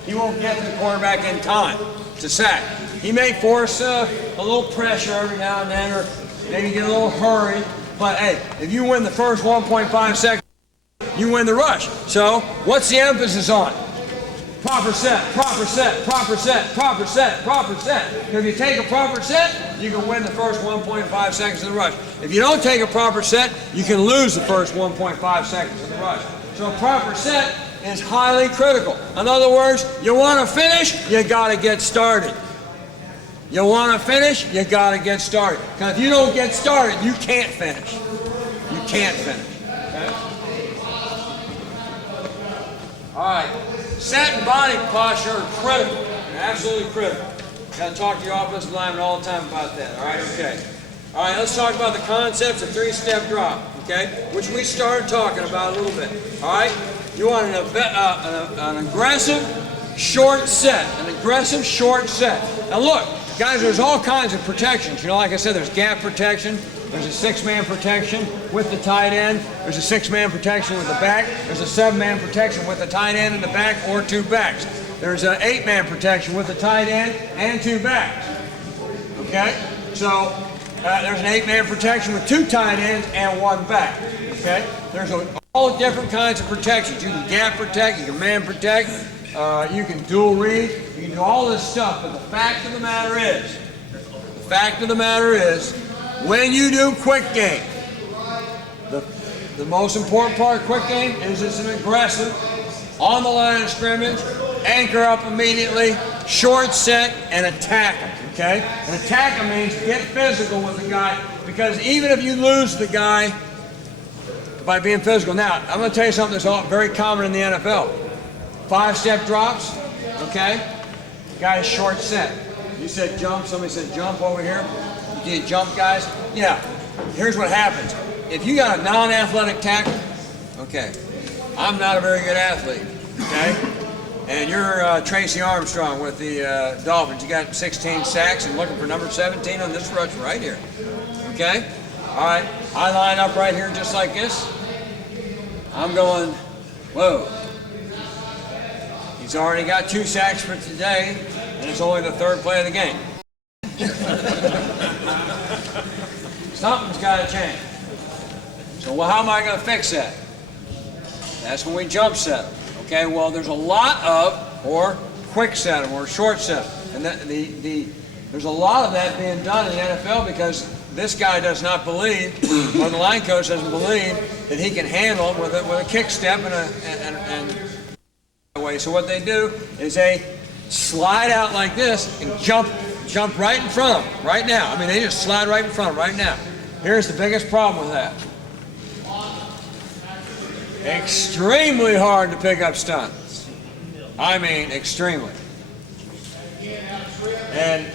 He won't get to the quarterback in time to sack. He may force a little pressure every now and then, or maybe get a little hurry, but hey, if you win the first 1.5 seconds, you win the rush. So, what's the emphasis on? Proper set, proper set, proper set, proper set, proper set. If you take a proper set, you can win the first 1.5 seconds of the rush. If you don't take a proper set, you can lose the first 1.5 seconds of the rush. So a proper set is highly critical. In other words, you want to finish, you got to get started. You want to finish, you got to get started. Because if you don't get started, you can't finish. You can't finish. Okay? All right. Set and body posture are critical. They're absolutely critical. Got to talk to your offensive lineman all the time about that. All right, okay. All right, let's talk about the concepts of 3-step drop, okay, which we started talking about a little bit. All right, you want an aggressive short set, an aggressive short set. Now look, guys, there's all kinds of protections. Like I said, there's gap protection. There's a 6-man protection with the tight end. There's a 6-man protection with the back. There's a 7-man protection with the tight end in the back or 2 backs. There's an 8-man protection with the tight end and 2 backs. Okay? So there's an 8-man protection with 2 tight ends and 1 back. Okay? There's all different kinds of protections. You can gap protect, you can man protect, you can dual read, you can do all this stuff, but the fact of the matter is, when you do quick game, the most important part of quick game is it's an aggressive, on the line of scrimmage, anchor up immediately, short set, and attack him, okay? And attack him means get physical with the guy, because even if you lose the guy by being physical. Now, I'm going to tell you something that's very common in the NFL. 5-step drops, okay? Guy's short set. You said jump, somebody said jump over here. You jump, guys? Yeah. here's what happens. If you got a non-athletic tackle, okay, I'm not a very good athlete, okay? And you're Tracy Armstrong with the Dolphins. You got 16 sacks and looking for number 17 on this rush right here, okay? All right, I line up right here just like this. I'm going, whoa. He's already got 2 sacks for today, and it's only the 3rd play of the game. Something's got to change. So, well, how am I going to fix that? That's when we jump set them. Okay, well, there's a lot of, or quick set them, or short set them. And there's a lot of that being done in the NFL because this guy does not believe, or the line coach doesn't believe, that he can handle them with a kick step and way. So what they do is they slide out like this and jump right in front of them, right now. I mean, they just slide right in front of them right now. Here's the biggest problem with that. Extremely hard to pick up stunts. I mean, extremely. And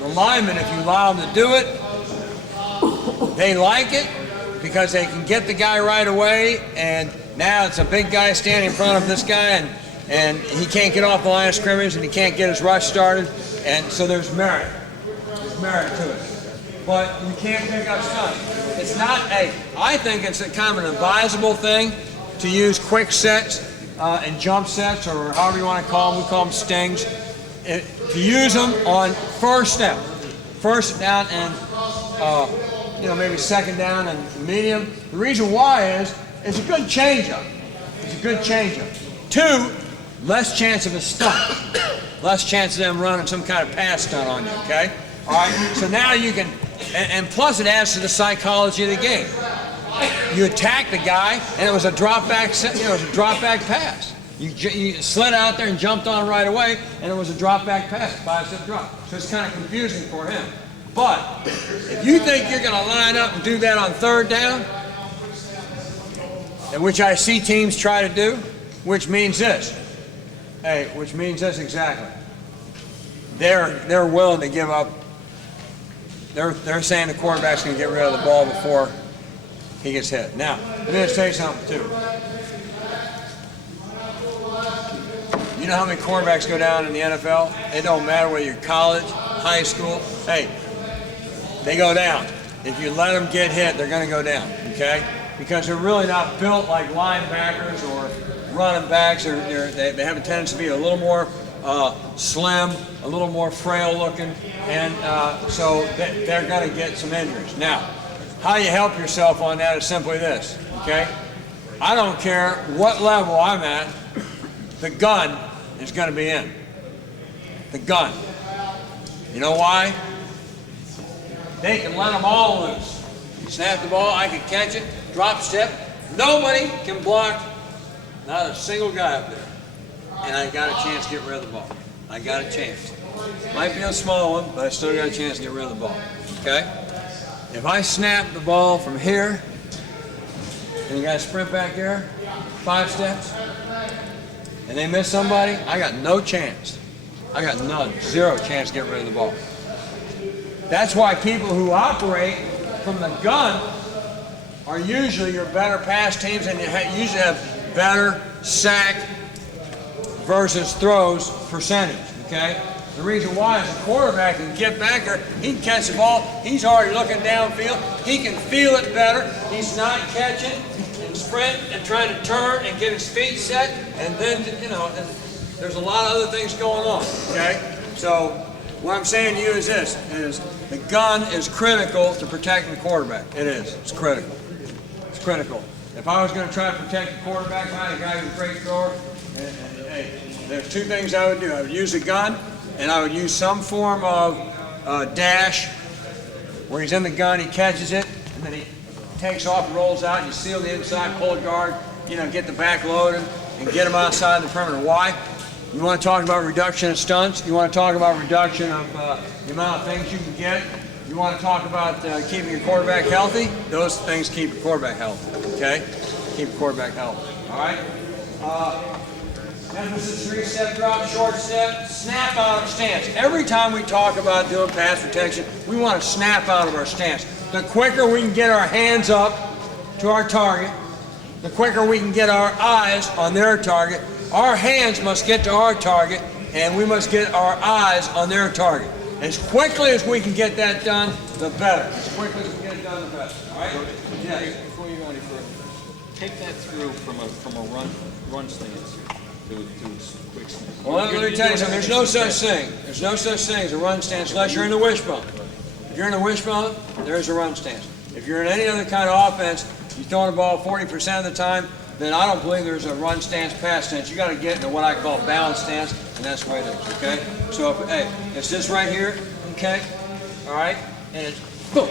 the linemen, if you allow them to do it, they like it because they can get the guy right away, and now it's a big guy standing in front of this guy, and he can't get off the line of scrimmage, and he can't get his rush started, and so there's merit. There's merit to it. But you can't pick up stunts. It's not I think it's a kind of an advisable thing to use quick sets and jump sets, or however you want to call them. We call them stings. To use them on first down and maybe second down and medium. The reason why is it's a good changeup. It's a good changeup. 2, less chance of a stunt. Less chance of them running some kind of pass stunt on you. Okay. All right. So now you can, and plus it adds to the psychology of the game. You attack the guy, and it was a drop back. It was a drop back pass. You slid out there and jumped on right away, and it was a drop back pass, 5-step drop. So it's kind of confusing for him. But if you think you're going to line up and do that on 3rd down, and which I see teams try to do, which means this. Which means this exactly. They're willing to give up. They're saying the quarterback's going to get rid of the ball before he gets hit. Now, let me just tell you something too. You know how many quarterbacks go down in the NFL? It don't matter whether you're college, high school. Hey, they go down. If you let them get hit, they're going to go down, okay? Because they're really not built like linebackers or running backs. They have a tendency to be a little more slim, a little more frail looking, and so they're going to get some injuries. Now, how you help yourself on that is simply this, okay? I don't care what level I'm at, the gun is going to be in. The gun. You know why? They can let them all loose. You snap the ball, I can catch it, drop step. Nobody can block, not a single guy up there. And I got a chance to get rid of the ball. I got a chance. Might be a small one, but I still got a chance to get rid of the ball. Okay? If I snap the ball from here, and you got to sprint back there, 5 steps, and they miss somebody, I got no chance. I got none, 0 chance to get rid of the ball. That's why people who operate from the gun are usually your better pass teams, and you usually have better sack versus throws percentage, okay? The reason why is the quarterback can get back there, he can catch the ball, he's already looking downfield, he can feel it better, he's not catching and sprint and trying to turn and get his feet set, and then, and there's a lot of other things going on, okay? So what I'm saying to you is this, is the gun is critical to protecting the quarterback. It is. It's critical. It's critical. If I was going to try to protect the quarterback, I had a guy who's a great thrower, hey, there's 2 things I would do. I would use a gun, and I would use some form of dash where he's in the gun, he catches it, and then he takes off and rolls out, and you seal the inside, pull a guard, get the back loaded, and get him outside the perimeter. Why? You want to talk about reduction of stunts? You want to talk about reduction of the amount of things you can get? You want to talk about keeping your quarterback healthy? Those things keep your quarterback healthy, okay? Keep your quarterback healthy, all right? Emphasis, 3-step drop, short step, snap out of stance. Every time we talk about doing pass protection, we want to snap out of our stance. the quicker we can get our hands up to our target, the quicker we can get our eyes on their target. Our hands must get to our target, and we must get our eyes on their target. As quickly as we can get that done, the better. As quickly as we get it done, the better. All right? Yeah. Before you go any further, take that through from a run stance to quick stance. Well, let me tell you something. There's no such thing. There's no such thing as a run stance unless you're in the wishbone. If you're in the wishbone, there's a run stance. If you're in any other kind of offense, you're throwing the ball 40% of the time, then I don't believe there's a run stance, pass stance. You got to get into what I call balance stance, and that's the way it is, okay? So, hey, it's this right here, okay? All right? And it's boom,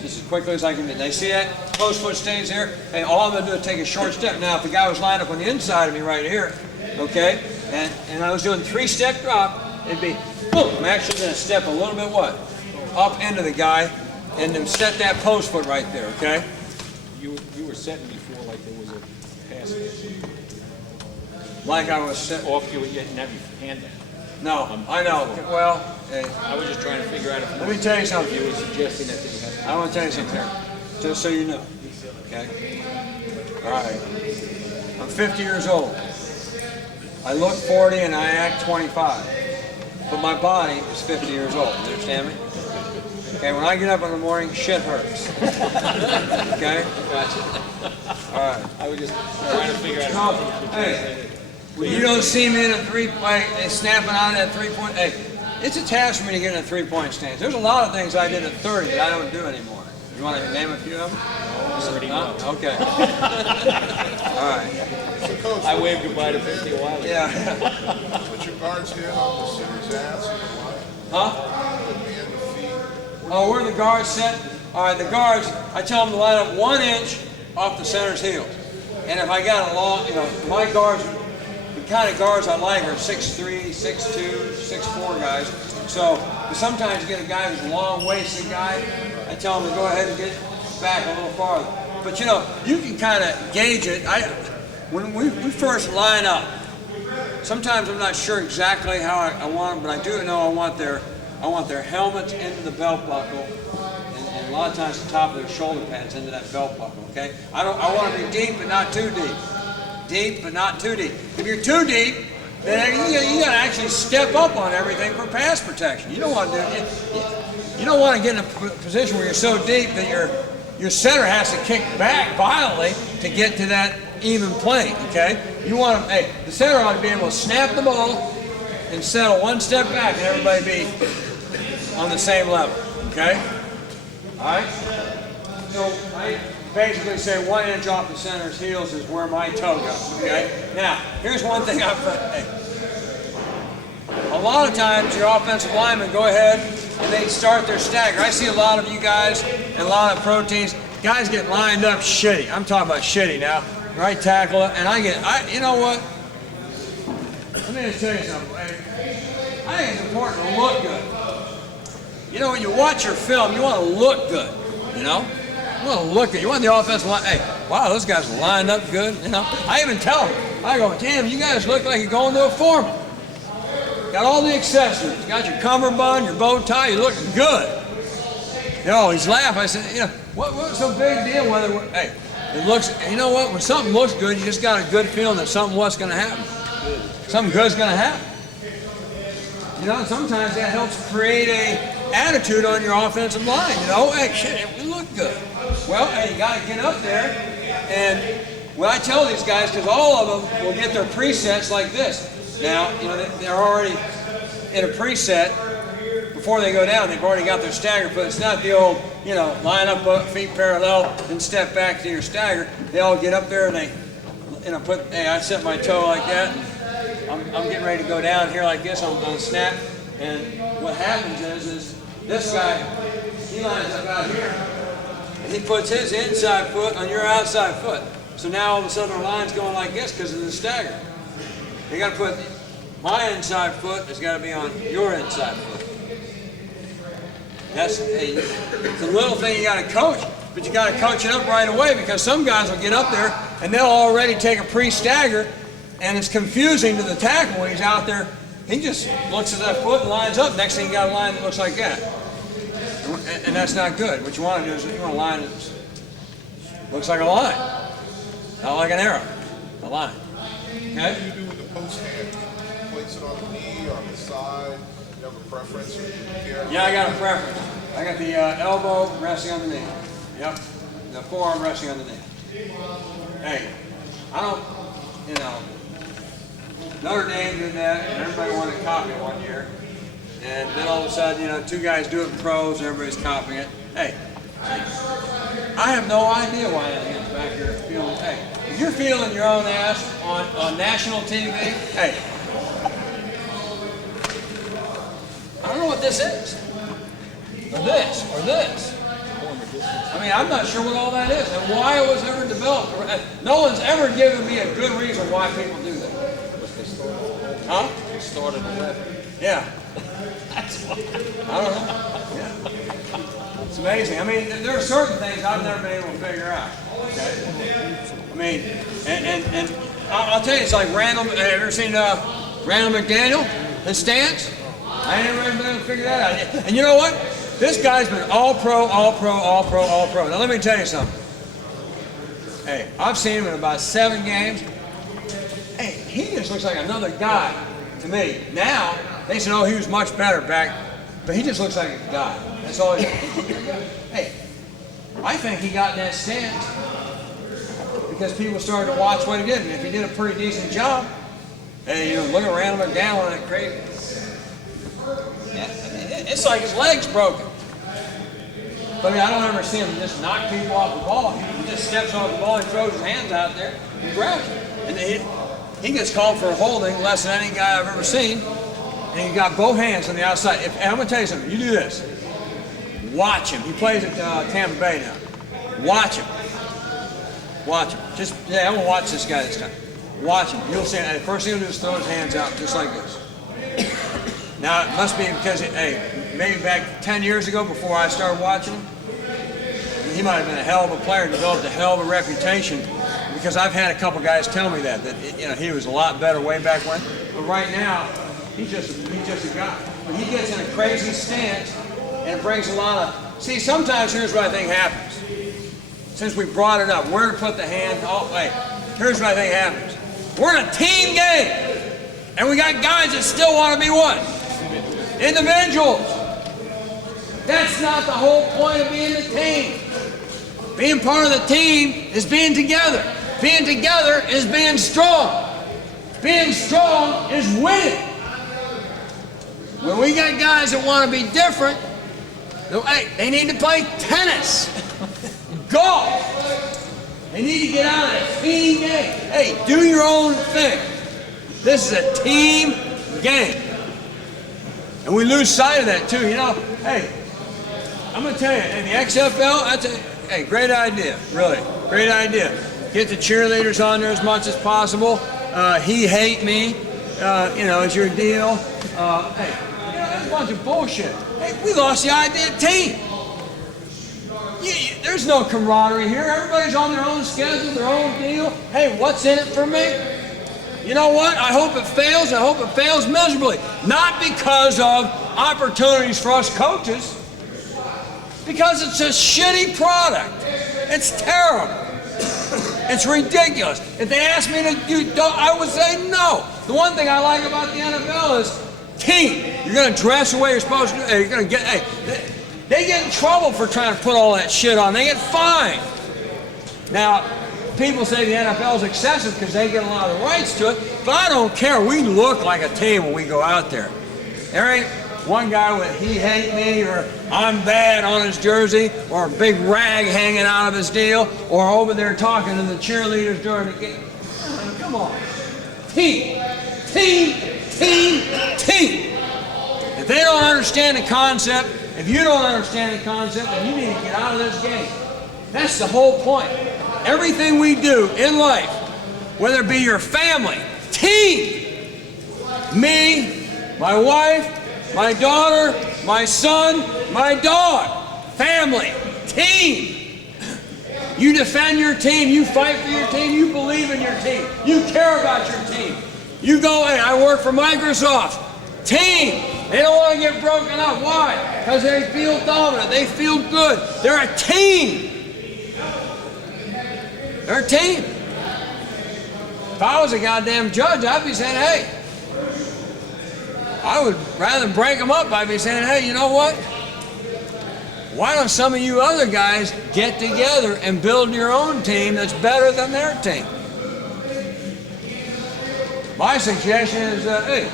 just as quickly as I can do. They see that? Close foot stays here. Hey, all I'm going to do is take a short step. Now, if the guy was lined up on the inside of me right here, okay, and I was doing 3-step drop, it'd be boom. I'm actually going to step a little bit what? Up into the guy, and then set that post foot right there, okay? You were setting before like there was a pass Like I was set. off you didn't have your hand down. No, I know. Well, hey, I was just trying to figure out if let me tell you something. you were suggesting that you have to. I want to tell you something, just so you know. Okay? All right. I'm 50 years old. I look 40 and I act 25. But my body is 50 years old. You understand me? Okay, when I get up in the morning, shit hurts. Okay? Gotcha. All right. I was just trying to figure out. Hey, when you don't see me in a snapping out at 3-point, hey, it's a task for me to get in a 3-point stance. There's a lot of things I did at 30 that I don't do anymore. You want to name a few of them? Already know. Okay. All right. So coach, I waved goodbye to 50 a while ago. Yeah. put your guards in on the center's ass and the line. Huh? Put me in the feet. Oh, where the guards set? All right, the guards, I tell them to line up 1 inch off the center's heels. And if I got a long, my guards, the kind of guards I like are 6'3", 6'2", 6'4" guys. So sometimes you get a guy who's a long-waisted guy, I tell him to go ahead and get back a little farther. But you can kind of gauge it. When we first line up, sometimes I'm not sure exactly how I want them, but I do know I want their helmets into the belt buckle, and a lot of times the top of their shoulder pads into that belt buckle. Okay, I want to be deep but not too deep. Deep but not too deep. If you're too deep, then you got to actually step up on everything for pass protection. You don't want to get in a position where you're so deep that your center has to kick back violently to get to that even plane. Okay, you want to. Hey, the center ought to be able to snap the ball and settle 1 step back, and everybody be on the same level. Okay, all right. So I basically say 1 inch off the center's heels is where my toe goes. Okay. Now here's one thing I've found. Hey, a lot of times your offensive linemen go ahead and they start their stagger. I see a lot of you guys and a lot of pro teams. Guys get lined up shitty. I'm talking about shitty now. Right tackle, and you know what? Let me just tell you something. I think it's important to look good. When you watch your film, you want to look good. You want to look good. You want the offensive line. Hey, wow, those guys are lined up good. I even tell them. I go, damn, you guys look like you're going to a foreman. Got all the accessories. You got your cummerbund, your bow tie. You're looking good. He's laughing. I said, what's so big deal whether we're, hey, it looks, you know what? When something looks good, you just got a good feeling that something what's going to happen. Something good's going to happen. Sometimes that helps create a attitude on your offensive line. Hey, shit, we look good. Well, hey, you got to get up there. And what I tell these guys, because all of them will get their presets like this. Now, they're already in a preset before they go down. They've already got their stagger foot. It's not the old, line up, feet parallel, and step back to your stagger. They all get up there and they, I set my toe like that. And I'm getting ready to go down here like this on the snap. And what happens is this guy, he lines up out here. And he puts his inside foot on your outside foot. So now all of a sudden our line's going like this because of the stagger. You got to put my inside foot has got to be on your inside foot. It's a little thing you got to coach, but you got to coach it up right away because some guys will get up there and they'll already take a pre-stagger, and it's confusing to the tackle when he's out there. He just looks at that foot and lines up. Next thing you got a line that looks like that. And that's not good. What you want to do is you want a line that looks like a line, not like an arrow, a line. Okay? What do you do with the post hand? Place it on the knee, on the side? You have a preference? Or do you care? Yeah, I got a preference. I got the elbow resting on the knee. Yep. The forearm resting on the knee. Hey, I don't, you know, Notre Dame did that, and everybody wanted to copy it one year. And then all of a sudden, you know, two guys do it in pros, and everybody's copying it. Hey, I have no idea why that hand's back here feeling. Hey, if you're feeling your own ass on national TV, hey, I don't know what this is, or this, or this. I mean, I'm not sure what all that is and why it was ever developed. No one's ever given me a good reason why people do that. Huh? They started the weapon. Yeah. That's why. I don't know. Yeah. It's amazing. I mean, there are certain things I've never been able to figure out. Okay? I mean, and I'll tell you, it's like Randall. Have you ever seen Randall McDaniel, his stance? I ain't never been able to figure that out. And you know what? This guy's been all pro, all pro, all pro, all pro. Now let me tell you something. Hey, I've seen him in about 7 games. Hey, he just looks like another guy to me. Now, they said, oh, he was much better back, but he just looks like a guy. That's all he is. Hey, I think he got in that stance because people started to watch what he did, and if he did a pretty decent job, hey, you know, look at Randall McDowell and that crazy. It's like his leg's broken. But I mean, I don't ever see him just knock people off the ball. He just steps off the ball and throws his hands out there and grabs it. And he gets called for a holding less than any guy I've ever seen. And he got both hands on the outside. And I'm going to tell you something. You do this. Watch him. He plays at Tampa Bay now. Watch him. Watch him. Just, yeah, I'm going to watch this guy this time. Watch him. You'll see. The first thing he'll do is throw his hands out just like this. Now, it must be because, hey, maybe back 10 years ago before I started watching him, he might have been a hell of a player, developed a hell of a reputation, because I've had a couple guys tell me that you know, he was a lot better way back when. But right now, he's just a guy. But he gets in a crazy stance, and it brings a lot of, see, sometimes here's what I think happens. Since we brought it up, where to put the hand, oh, wait, here's what I think happens. We're in a team game, and we got guys that still want to be what? Individuals. That's not the whole point of being a team. Being part of the team is being together. Being together is being strong. Being strong is winning. When we got guys that want to be different, hey, they need to play tennis, golf. They need to get out of a team game. Hey, do your own thing. This is a team game. And we lose sight of that too. You know, hey, I'm going to tell you, in the XFL, that's a great idea, really. Great idea. Get the cheerleaders on there as much as possible. He hate me, you know, is your deal. Hey, you know, that's a bunch of bullshit. Hey, we lost the idea of team. There's no camaraderie here. Everybody's on their own schedule, their own deal. Hey, what's in it for me? You know what? I hope it fails. I hope it fails miserably. Not because of opportunities for us coaches, because it's a shitty product. It's terrible. It's ridiculous. If they asked me to do, I would say no. The one thing I like about the NFL is team. You're going to dress the way you're supposed to. You're going to get. Hey, they get in trouble for trying to put all that shit on. They get fined. Now, people say the NFL is excessive because they get a lot of the rights to it, but I don't care. We look like a team when we go out there. There ain't one guy with "he hate me" or "I'm bad" on his jersey, or a big rag hanging out of his deal, or over there talking to the cheerleaders during the game. Come on. Team. Team. Team. Team. If they don't understand the concept, if you don't understand the concept, then you need to get out of this game. That's the whole point. Everything we do in life, whether it be your family, team, me, my wife, my daughter, my son, my dog, family, team. You defend your team, you fight for your team, you believe in your team, you care about your team. You go, hey, I work for Microsoft, team. They don't want to get broken up. Why? Because they feel dominant. They feel good. They're a team. They're a team. If I was a goddamn judge, I'd be saying, hey, I would, rather than break them up, I'd be saying, hey, you know what? Why don't some of you other guys get together and build your own team that's better than their team? My suggestion is, hey,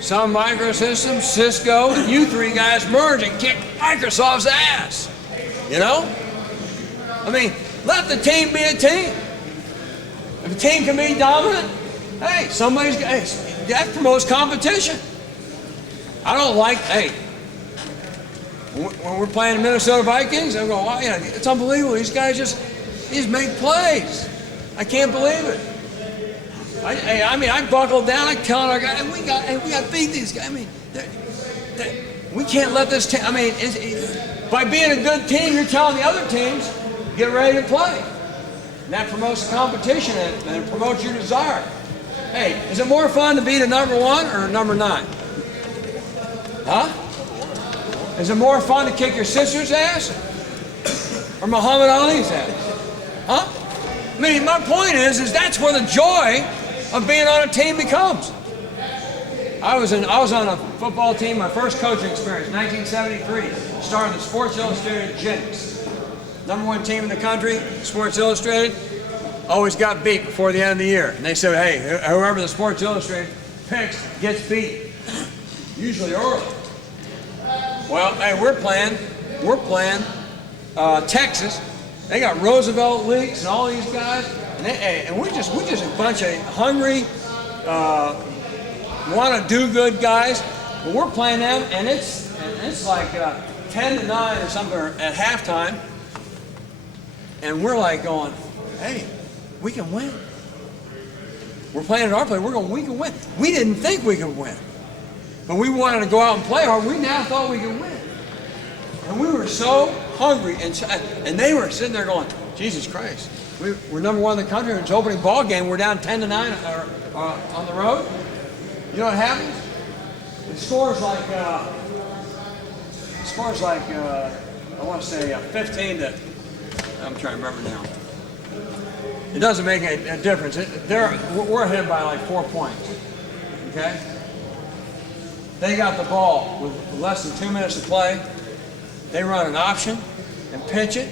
Sun Microsystems, Cisco, and you three guys merge and kick Microsoft's ass. You know? I mean, let the team be a team. If a team can be dominant, hey, that promotes competition. I don't like, hey, when we're playing the Minnesota Vikings, I'm going, wow, yeah, it's unbelievable. These guys just make plays. I can't believe it. I buckled down. I telling our guys, we got to beat these guys. I mean, we can't let this team. I mean, by being a good team, you're telling the other teams, get ready to play. And that promotes the competition and it promotes your desire. Hey, is it more fun to beat a number 1 or a number 9? Huh? Is it more fun to kick your sister's ass or Muhammad Ali's ass? Huh? I mean, my point is that's where the joy of being on a team becomes. I was on a football team, my first coaching experience, 1973. Started the Sports Illustrated Jenks. Number 1 team in the country, Sports Illustrated, always got beat before the end of the year. And they said, hey, whoever the Sports Illustrated picks gets beat. Usually early. Well, hey, we're playing Texas. They got Roosevelt Leaks and all these guys, and we're just a bunch of hungry, want to do good guys. But we're playing them, and it's like 10-9 or something at halftime, and we're like going, hey, we can win. We're playing at our play. We can win. We didn't think we could win, but we wanted to go out and play hard. We now thought we could win, and we were so hungry, and they were sitting there going, Jesus Christ, we're number 1 in the country. It's opening ball game. We're down 10-9 on the road. You know what happens? It scores like I want to say 15 to. I'm trying to remember now. It doesn't make a difference. We're ahead by like 4 points. Okay. They got the ball with less than 2 minutes to play. They run an option and pitch it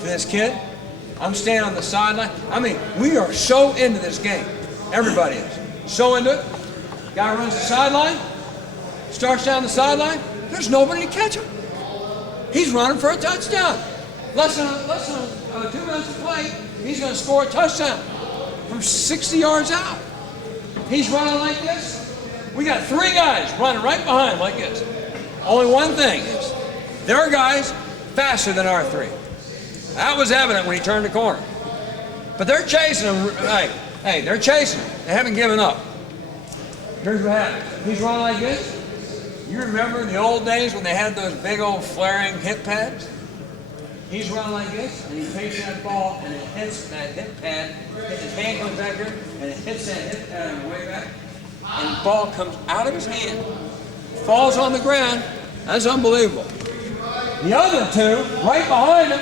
to this kid. I'm standing on the sideline. I mean, we are so into this game. Everybody is. So into it. Guy runs the sideline, starts down the sideline. There's nobody to catch him. He's running for a touchdown. Less than 2 minutes to play, he's going to score a touchdown from 60 yards out. He's running like this. We got 3 guys running right behind him like this. Only one thing is, their guys faster than our 3. That was evident when he turned the corner. But they're chasing him. Hey, they're chasing him. They haven't given up. Here's what happens. He's running like this. You remember in the old days when they had those big old flaring hip pads? He's running like this, and he takes that ball, and it hits that hip pad. His hand comes back here, and it hits that hip pad on the way back. And the ball comes out of his hand, falls on the ground. That's unbelievable. The other 2, right behind him,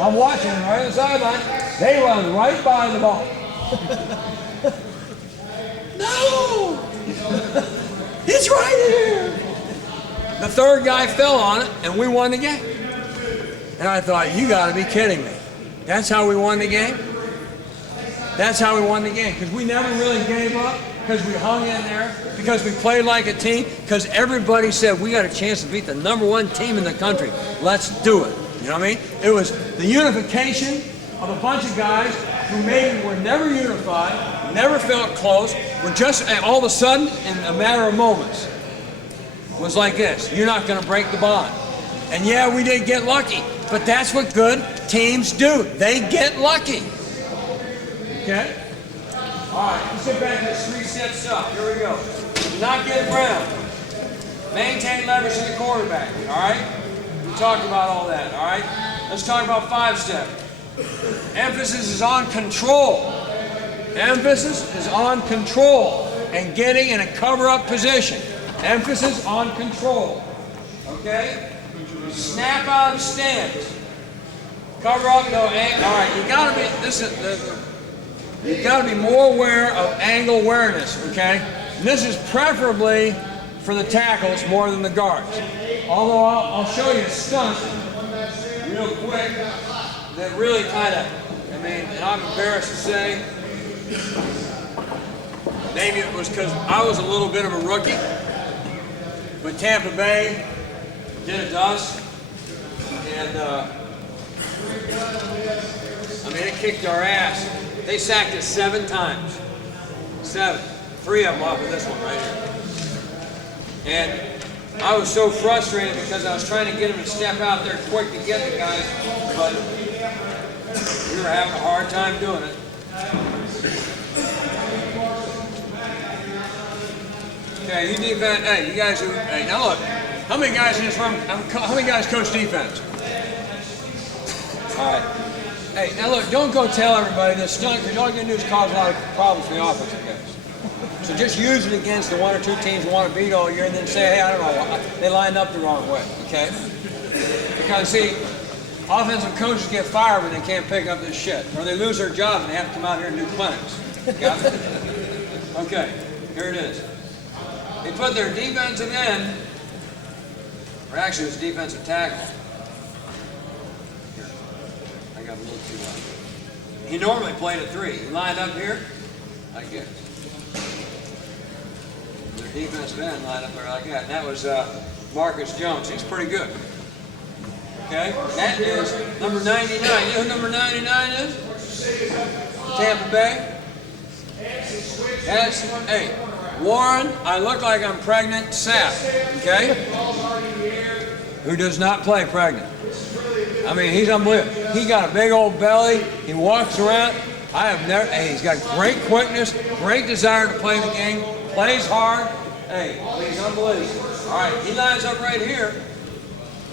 I'm watching them right on the sideline, they run right by the ball. No! It's right here! The 3rd guy fell on it, and we won the game. And I thought, you got to be kidding me. That's how we won the game? That's how we won the game. Because we never really gave up, because we hung in there, because we played like a team, because everybody said, we got a chance to beat the number 1 team in the country. Let's do it. You know what I mean? It was the unification of a bunch of guys who maybe were never unified, never felt close, were just all of a sudden, in a matter of moments, was like this. You're not going to break the bond. And yeah, we did get lucky, but that's what good teams do. They get lucky. Okay? All right, let's get back to this 3-step stuff. Here we go. Do not get around. Maintain leverage to the quarterback. All right? We talked about all that. All right? Let's talk about 5-step. Emphasis is on control. Emphasis is on control and getting in a cover-up position. Emphasis on control. Okay? Snap out of stance. Cover up, no angle. All right, you gotta be. You gotta be more aware of angle awareness. Okay? And this is preferably for the tackles more than the guards. Although I'll show you a stunt real quick that really kind of. I mean, and I'm embarrassed to say, maybe it was because I was a little bit of a rookie, but Tampa Bay did it to us, and I mean, it kicked our ass. They sacked us 7 times. 7. 3 of them off of this one right here. And I was so frustrated because I was trying to get them to step out there quick to get the guys, but we were having a hard time doing it. Okay, you defense. Hey, you guys who. Hey, now look. How many guys in this room? How many guys coach defense? All right. Hey, now look. Don't go tell everybody this stunt because all you're gonna do is cause a lot of problems for the offensive guys. So just use it against the 1 or 2 teams who want to beat all year, and then say, hey, I don't know, they lined up the wrong way. Okay? Because see. Offensive coaches get fired when they can't pick up this shit, or they lose their jobs and they have to come out here and do clinics. Got it? Okay, here it is. They put their defensive end, or actually it's defensive tackle. Here, I got a little too low. He normally played a 3. He lined up here, like this. Their defensive end lined up there like that. And that was Marcus Jones. He's pretty good. Okay, that is number 99. You know who number 99 is? Tampa Bay. That's, hey, Warren, I look like I'm pregnant, Sapp, okay? Who does not play pregnant. I mean, he's unbelievable. He got a big old belly. He walks around. I have never, hey, he's got great quickness, great desire to play the game, plays hard. Hey, he's unbelievable. All right, he lines up right here.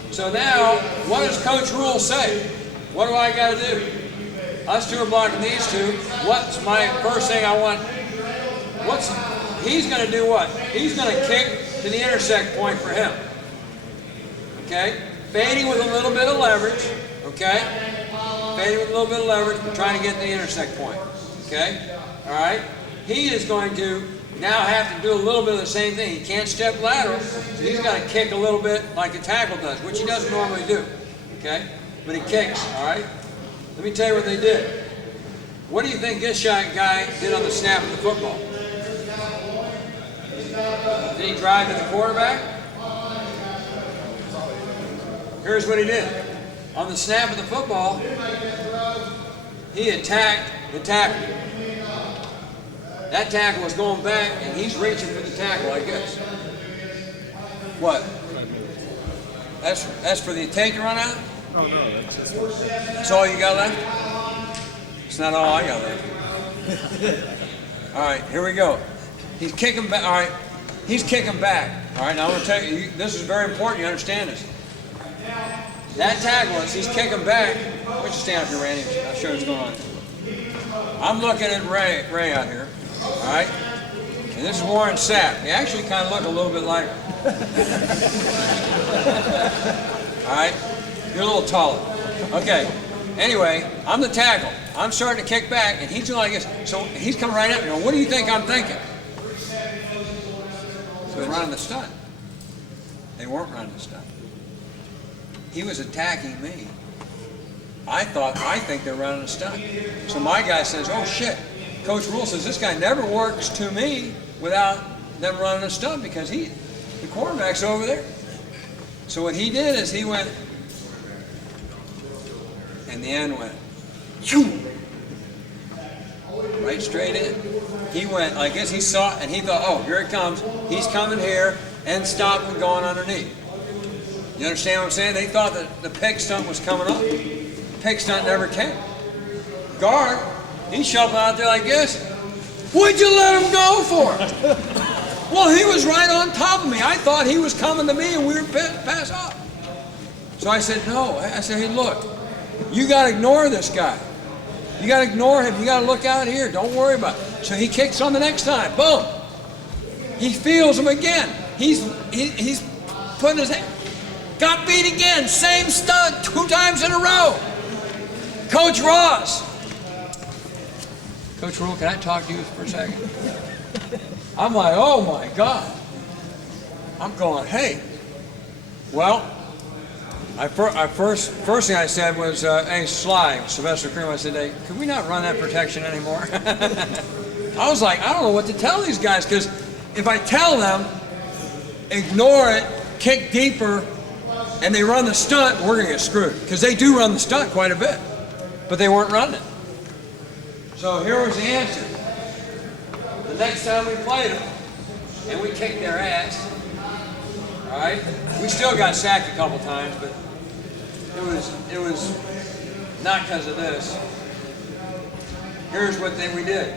So now, what does Coach Ruel say? What do I got to do? Us 2 are blocking these 2. What's my first thing I want? He's going to do what? He's going to kick to the intersect point for him. Okay? Fading with a little bit of leverage. Okay? Fading with a little bit of leverage, but trying to get to the intersect point. Okay? All right? He is going to now have to do a little bit of the same thing. He can't step lateral, so he's got to kick a little bit like a tackle does, which he doesn't normally do, okay? But he kicks, all right? Let me tell you what they did. What do you think this guy did on the snap of the football? Did he drive to the quarterback? Here's what he did. On the snap of the football, he attacked the tackle. That tackle was going back, and he's reaching for the tackle, I guess. What? That's for the take to run out? Oh, no, that's That's all you got left? It's not all I got left. All right, here we go. He's kicking back. All right, he's kicking back. All right, now I'm going to tell you, this is very important. You understand this. That tackle, as he's kicking back, why don't you stand up here, Randy? I'll show you what's going on. I'm looking at Ray out here. All right, and this is Warren Sapp. They actually kind of look a little bit like. All right, you're a little taller. Okay. Anyway, I'm the tackle. I'm starting to kick back, and he's doing like this. So he's coming right at me. What do you think I'm thinking? So they're running the stunt. They weren't running the stunt. He was attacking me. I think they're running a stunt. So my guy says, oh shit. Coach Ruel says, this guy never works to me without them running a stunt because the quarterback's over there. So what he did is he went, and the end went, shoo, right straight in. He went, I guess he saw it, and he thought, oh, here it comes. He's coming here, and stop and going underneath. You understand what I'm saying? They thought that the pick stunt was coming up. The pick stunt never came. Guard, he's shuffling out there like this. What'd you let him go for? Well, he was right on top of me. I thought he was coming to me and we were pass off. So I said, no. I said, hey, look, you got to ignore this guy. You got to ignore him. You got to look out here. Don't worry about it. So he kicks on the next time. Boom. He feels him again. he's putting his hand. Got beat again. Same stunt 2 times in a row. Coach Ross. Coach Ruel, can I talk to you for a second? I'm like, oh my God. I'm going, hey. Well, first thing I said was, hey, Sly, Sylvester Cream, I said, hey, could we not run that protection anymore? I was like, I don't know what to tell these guys, because if I tell them, ignore it, kick deeper, and they run the stunt, we're going to get screwed. Because they do run the stunt quite a bit, but they weren't running it. So here was the answer. The next time we played them, and we kicked their ass, all right? We still got sacked a couple times, but it was not because of this. Here's what we did.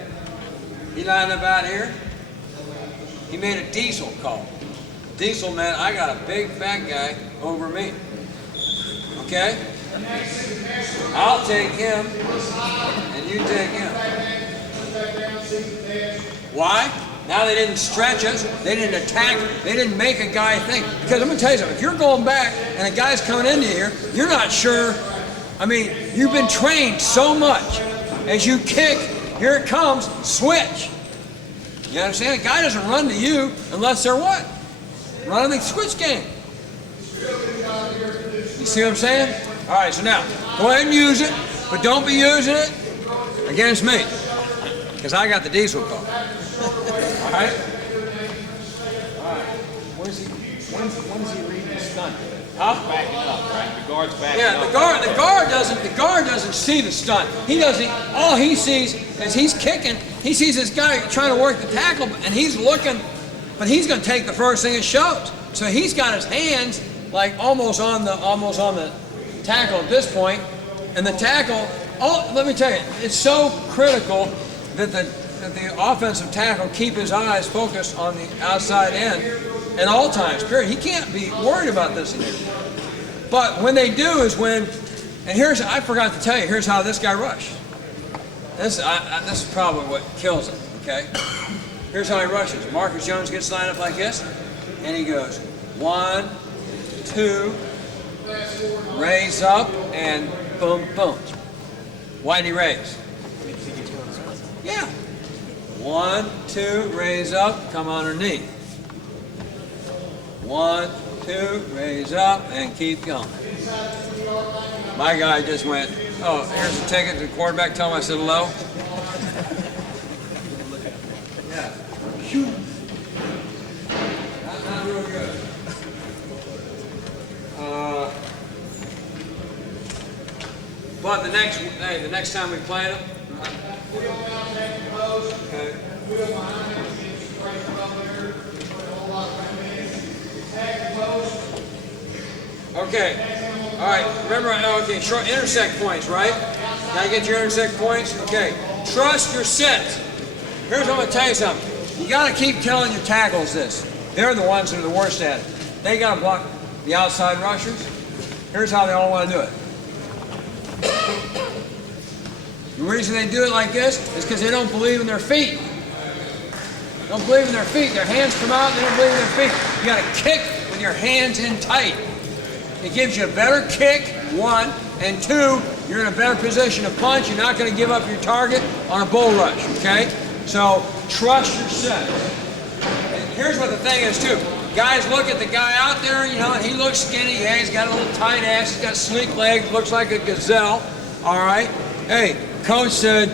He lined up out here. He made a diesel call. Diesel meant I got a big fat guy over me. Okay? I'll take him, and you take him. Why? Now they didn't stretch us, they didn't attack, they didn't make a guy think. Because I'm going to tell you something, if you're going back and a guy's coming into here, you're not sure. I mean, you've been trained so much. As you kick, here it comes, switch. You understand? A guy doesn't run to you unless they're what? Running the switch game. You see what I'm saying? All right, so now, go ahead and use it, but don't be using it against me. Because I got the diesel call. All right? When's he reading the stunt? Huh? Backing up, right? The guard's backing Yeah, up. the guard doesn't see the stunt. He doesn't. All he sees is he's kicking. He sees this guy trying to work the tackle, and he's looking, but he's going to take the first thing it shows. So he's got his hands like almost on the tackle at this point, and the tackle. Oh, let me tell you, it's so critical that the offensive tackle keep his eyes focused on the outside end at all times, period. He can't be worried about this in here. But when they do is when, and I forgot to tell you, here's how this guy rushed. This is probably what kills him, okay? Here's how he rushes. Marcus Jones gets lined up like this, and he goes 1, 2, raise up, and boom, boom. Why'd he raise? Yeah. 1, 2, raise up, come underneath. 1, 2, raise up, and keep going. My guy just went, oh, here's a ticket to the quarterback, tell him I said hello. Yeah. Not real good. But the next time we play them, okay. Okay. All right. Remember, okay, short intersect points, right? Gotta get your intersect points. Okay. Trust your sets. Here's what I'm gonna tell you something. You gotta keep telling your tackles this. They're the ones that are the worst at it. They gotta block the outside rushers. Here's how they all want to do it. The reason they do it like this is because they don't believe in their feet. They don't believe in their feet. Their hands come out and they don't believe in their feet. You got to kick with your hands in tight. It gives you a better kick, 1, and 2, you're in a better position to punch. You're not going to give up your target on a bull rush, okay? So trust your set. And here's what the thing is too. Guys look at the guy out there, you know, and he looks skinny. Yeah, he's got a little tight ass. He's got sleek legs. Looks like a gazelle. All right. Hey, coach said,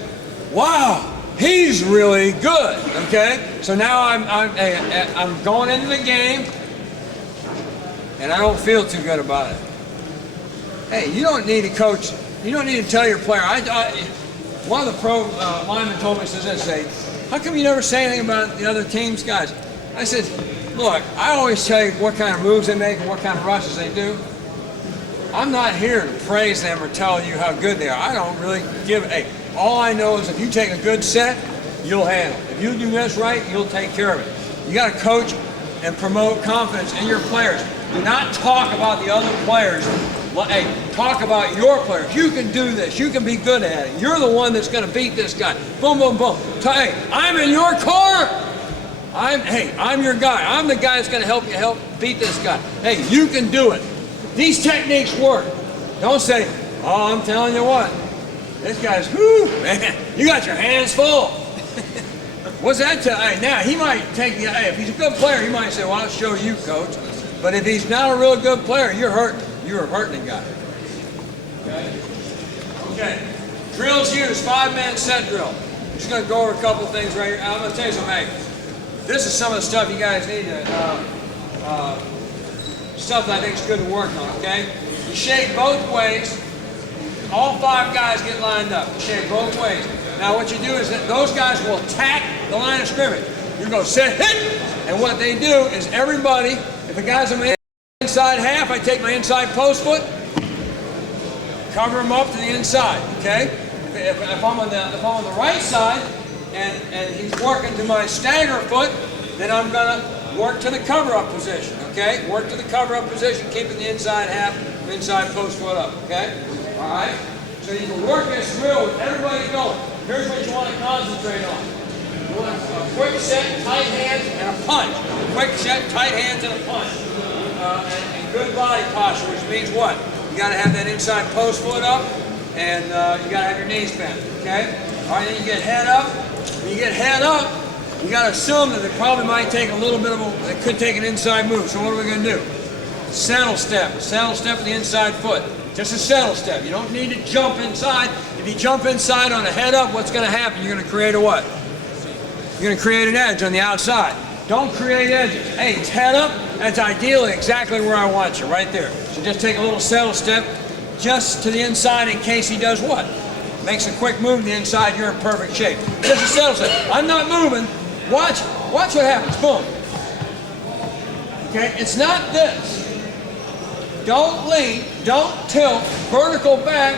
"Wow, he's really good." Okay. So now I'm going into the game, and I don't feel too good about it. Hey, you don't need to coach. You don't need to tell your player. One of the pro linemen told me, says this, say, "How come you never say anything about the other team's guys?" I said, "Look, I always tell you what kind of moves they make and what kind of rushes they do. I'm not here to praise them or tell you how good they are. I don't really give a. All I know is if you take a good set, you'll handle it. If you do this right, you'll take care of it. You got to coach and promote confidence in your players. Do not talk about the other players. Hey, talk about your players. You can do this. You can be good at it. You're the one that's going to beat this guy. Boom, boom, boom. Hey, I'm in your corner. I'm your guy. I'm the guy that's going to help you beat this guy. Hey, you can do it. These techniques work. Don't say, oh, I'm telling you what. This guy's, whoo, man, you got your hands full. What's that tell? Hey, now, he might take, hey, if he's a good player, he might say, well, I'll show you, coach. But if he's not a real good player, you're hurting. You're hurting the guy. Okay? Okay. Drills used, 5-man set drill. I'm just going to go over a couple things right here. I'm going to tell you something. Hey, this is some of the stuff you guys need to, stuff that I think is good to work on, okay? You shake both ways. All 5 guys get lined up. You shake both ways. Now what you do is that those guys will attack the line of scrimmage. You go set, hit, and what they do is everybody, if the guy's on my inside half, I take my inside post foot, cover him up to the inside, okay? If I'm on the right side and he's working to my stagger foot, then I'm gonna work to the cover-up position, okay? Work to the cover-up position, keeping the inside half, inside post foot up, okay? All right? So you can work this drill with everybody going. Here's what you want to concentrate on. You want a quick set, tight hands, and a punch. Quick set, tight hands, and a punch. And good body posture, which means what? You got to have that inside post foot up, and you got to have your knees bent, okay? All right, then you get head up. When you get head up, you got to assume that it probably might take a little bit of a, it could take an inside move. So what are we going to do? Saddle step with the inside foot. Just a saddle step. You don't need to jump inside. If you jump inside on a head up, what's going to happen? You're going to create a what? You're going to create an edge on the outside. Don't create edges. Hey, it's head up. That's ideally exactly where I want you, right there. So just take a little saddle step just to the inside in case he does what? Makes a quick move to the inside, you're in perfect shape. Just a saddle step. I'm not moving. Watch what happens. Boom. Okay, it's not this. Don't lean, don't tilt, vertical back.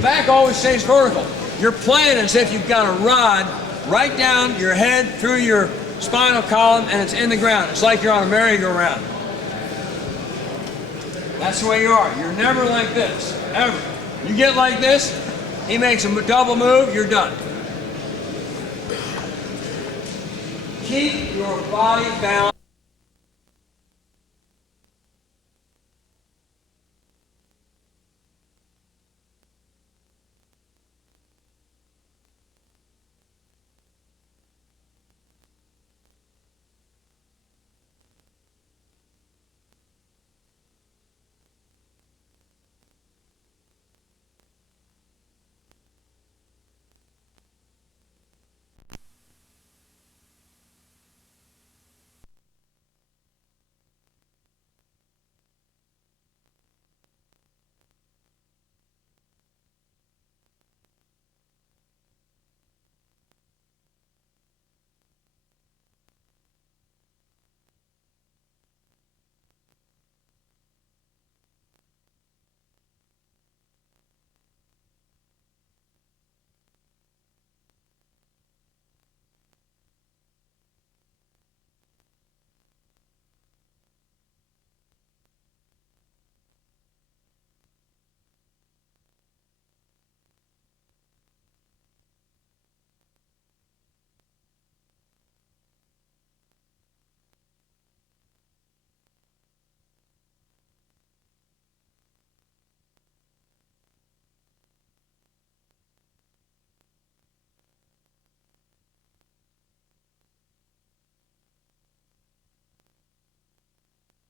Back always stays vertical. You're playing as if you've got a rod right down your head through your spinal column and it's in the ground. It's like you're on a merry-go-round. That's the way you are. You're never like this, ever. You get like this, he makes a double move, you're done. Keep your body balanced.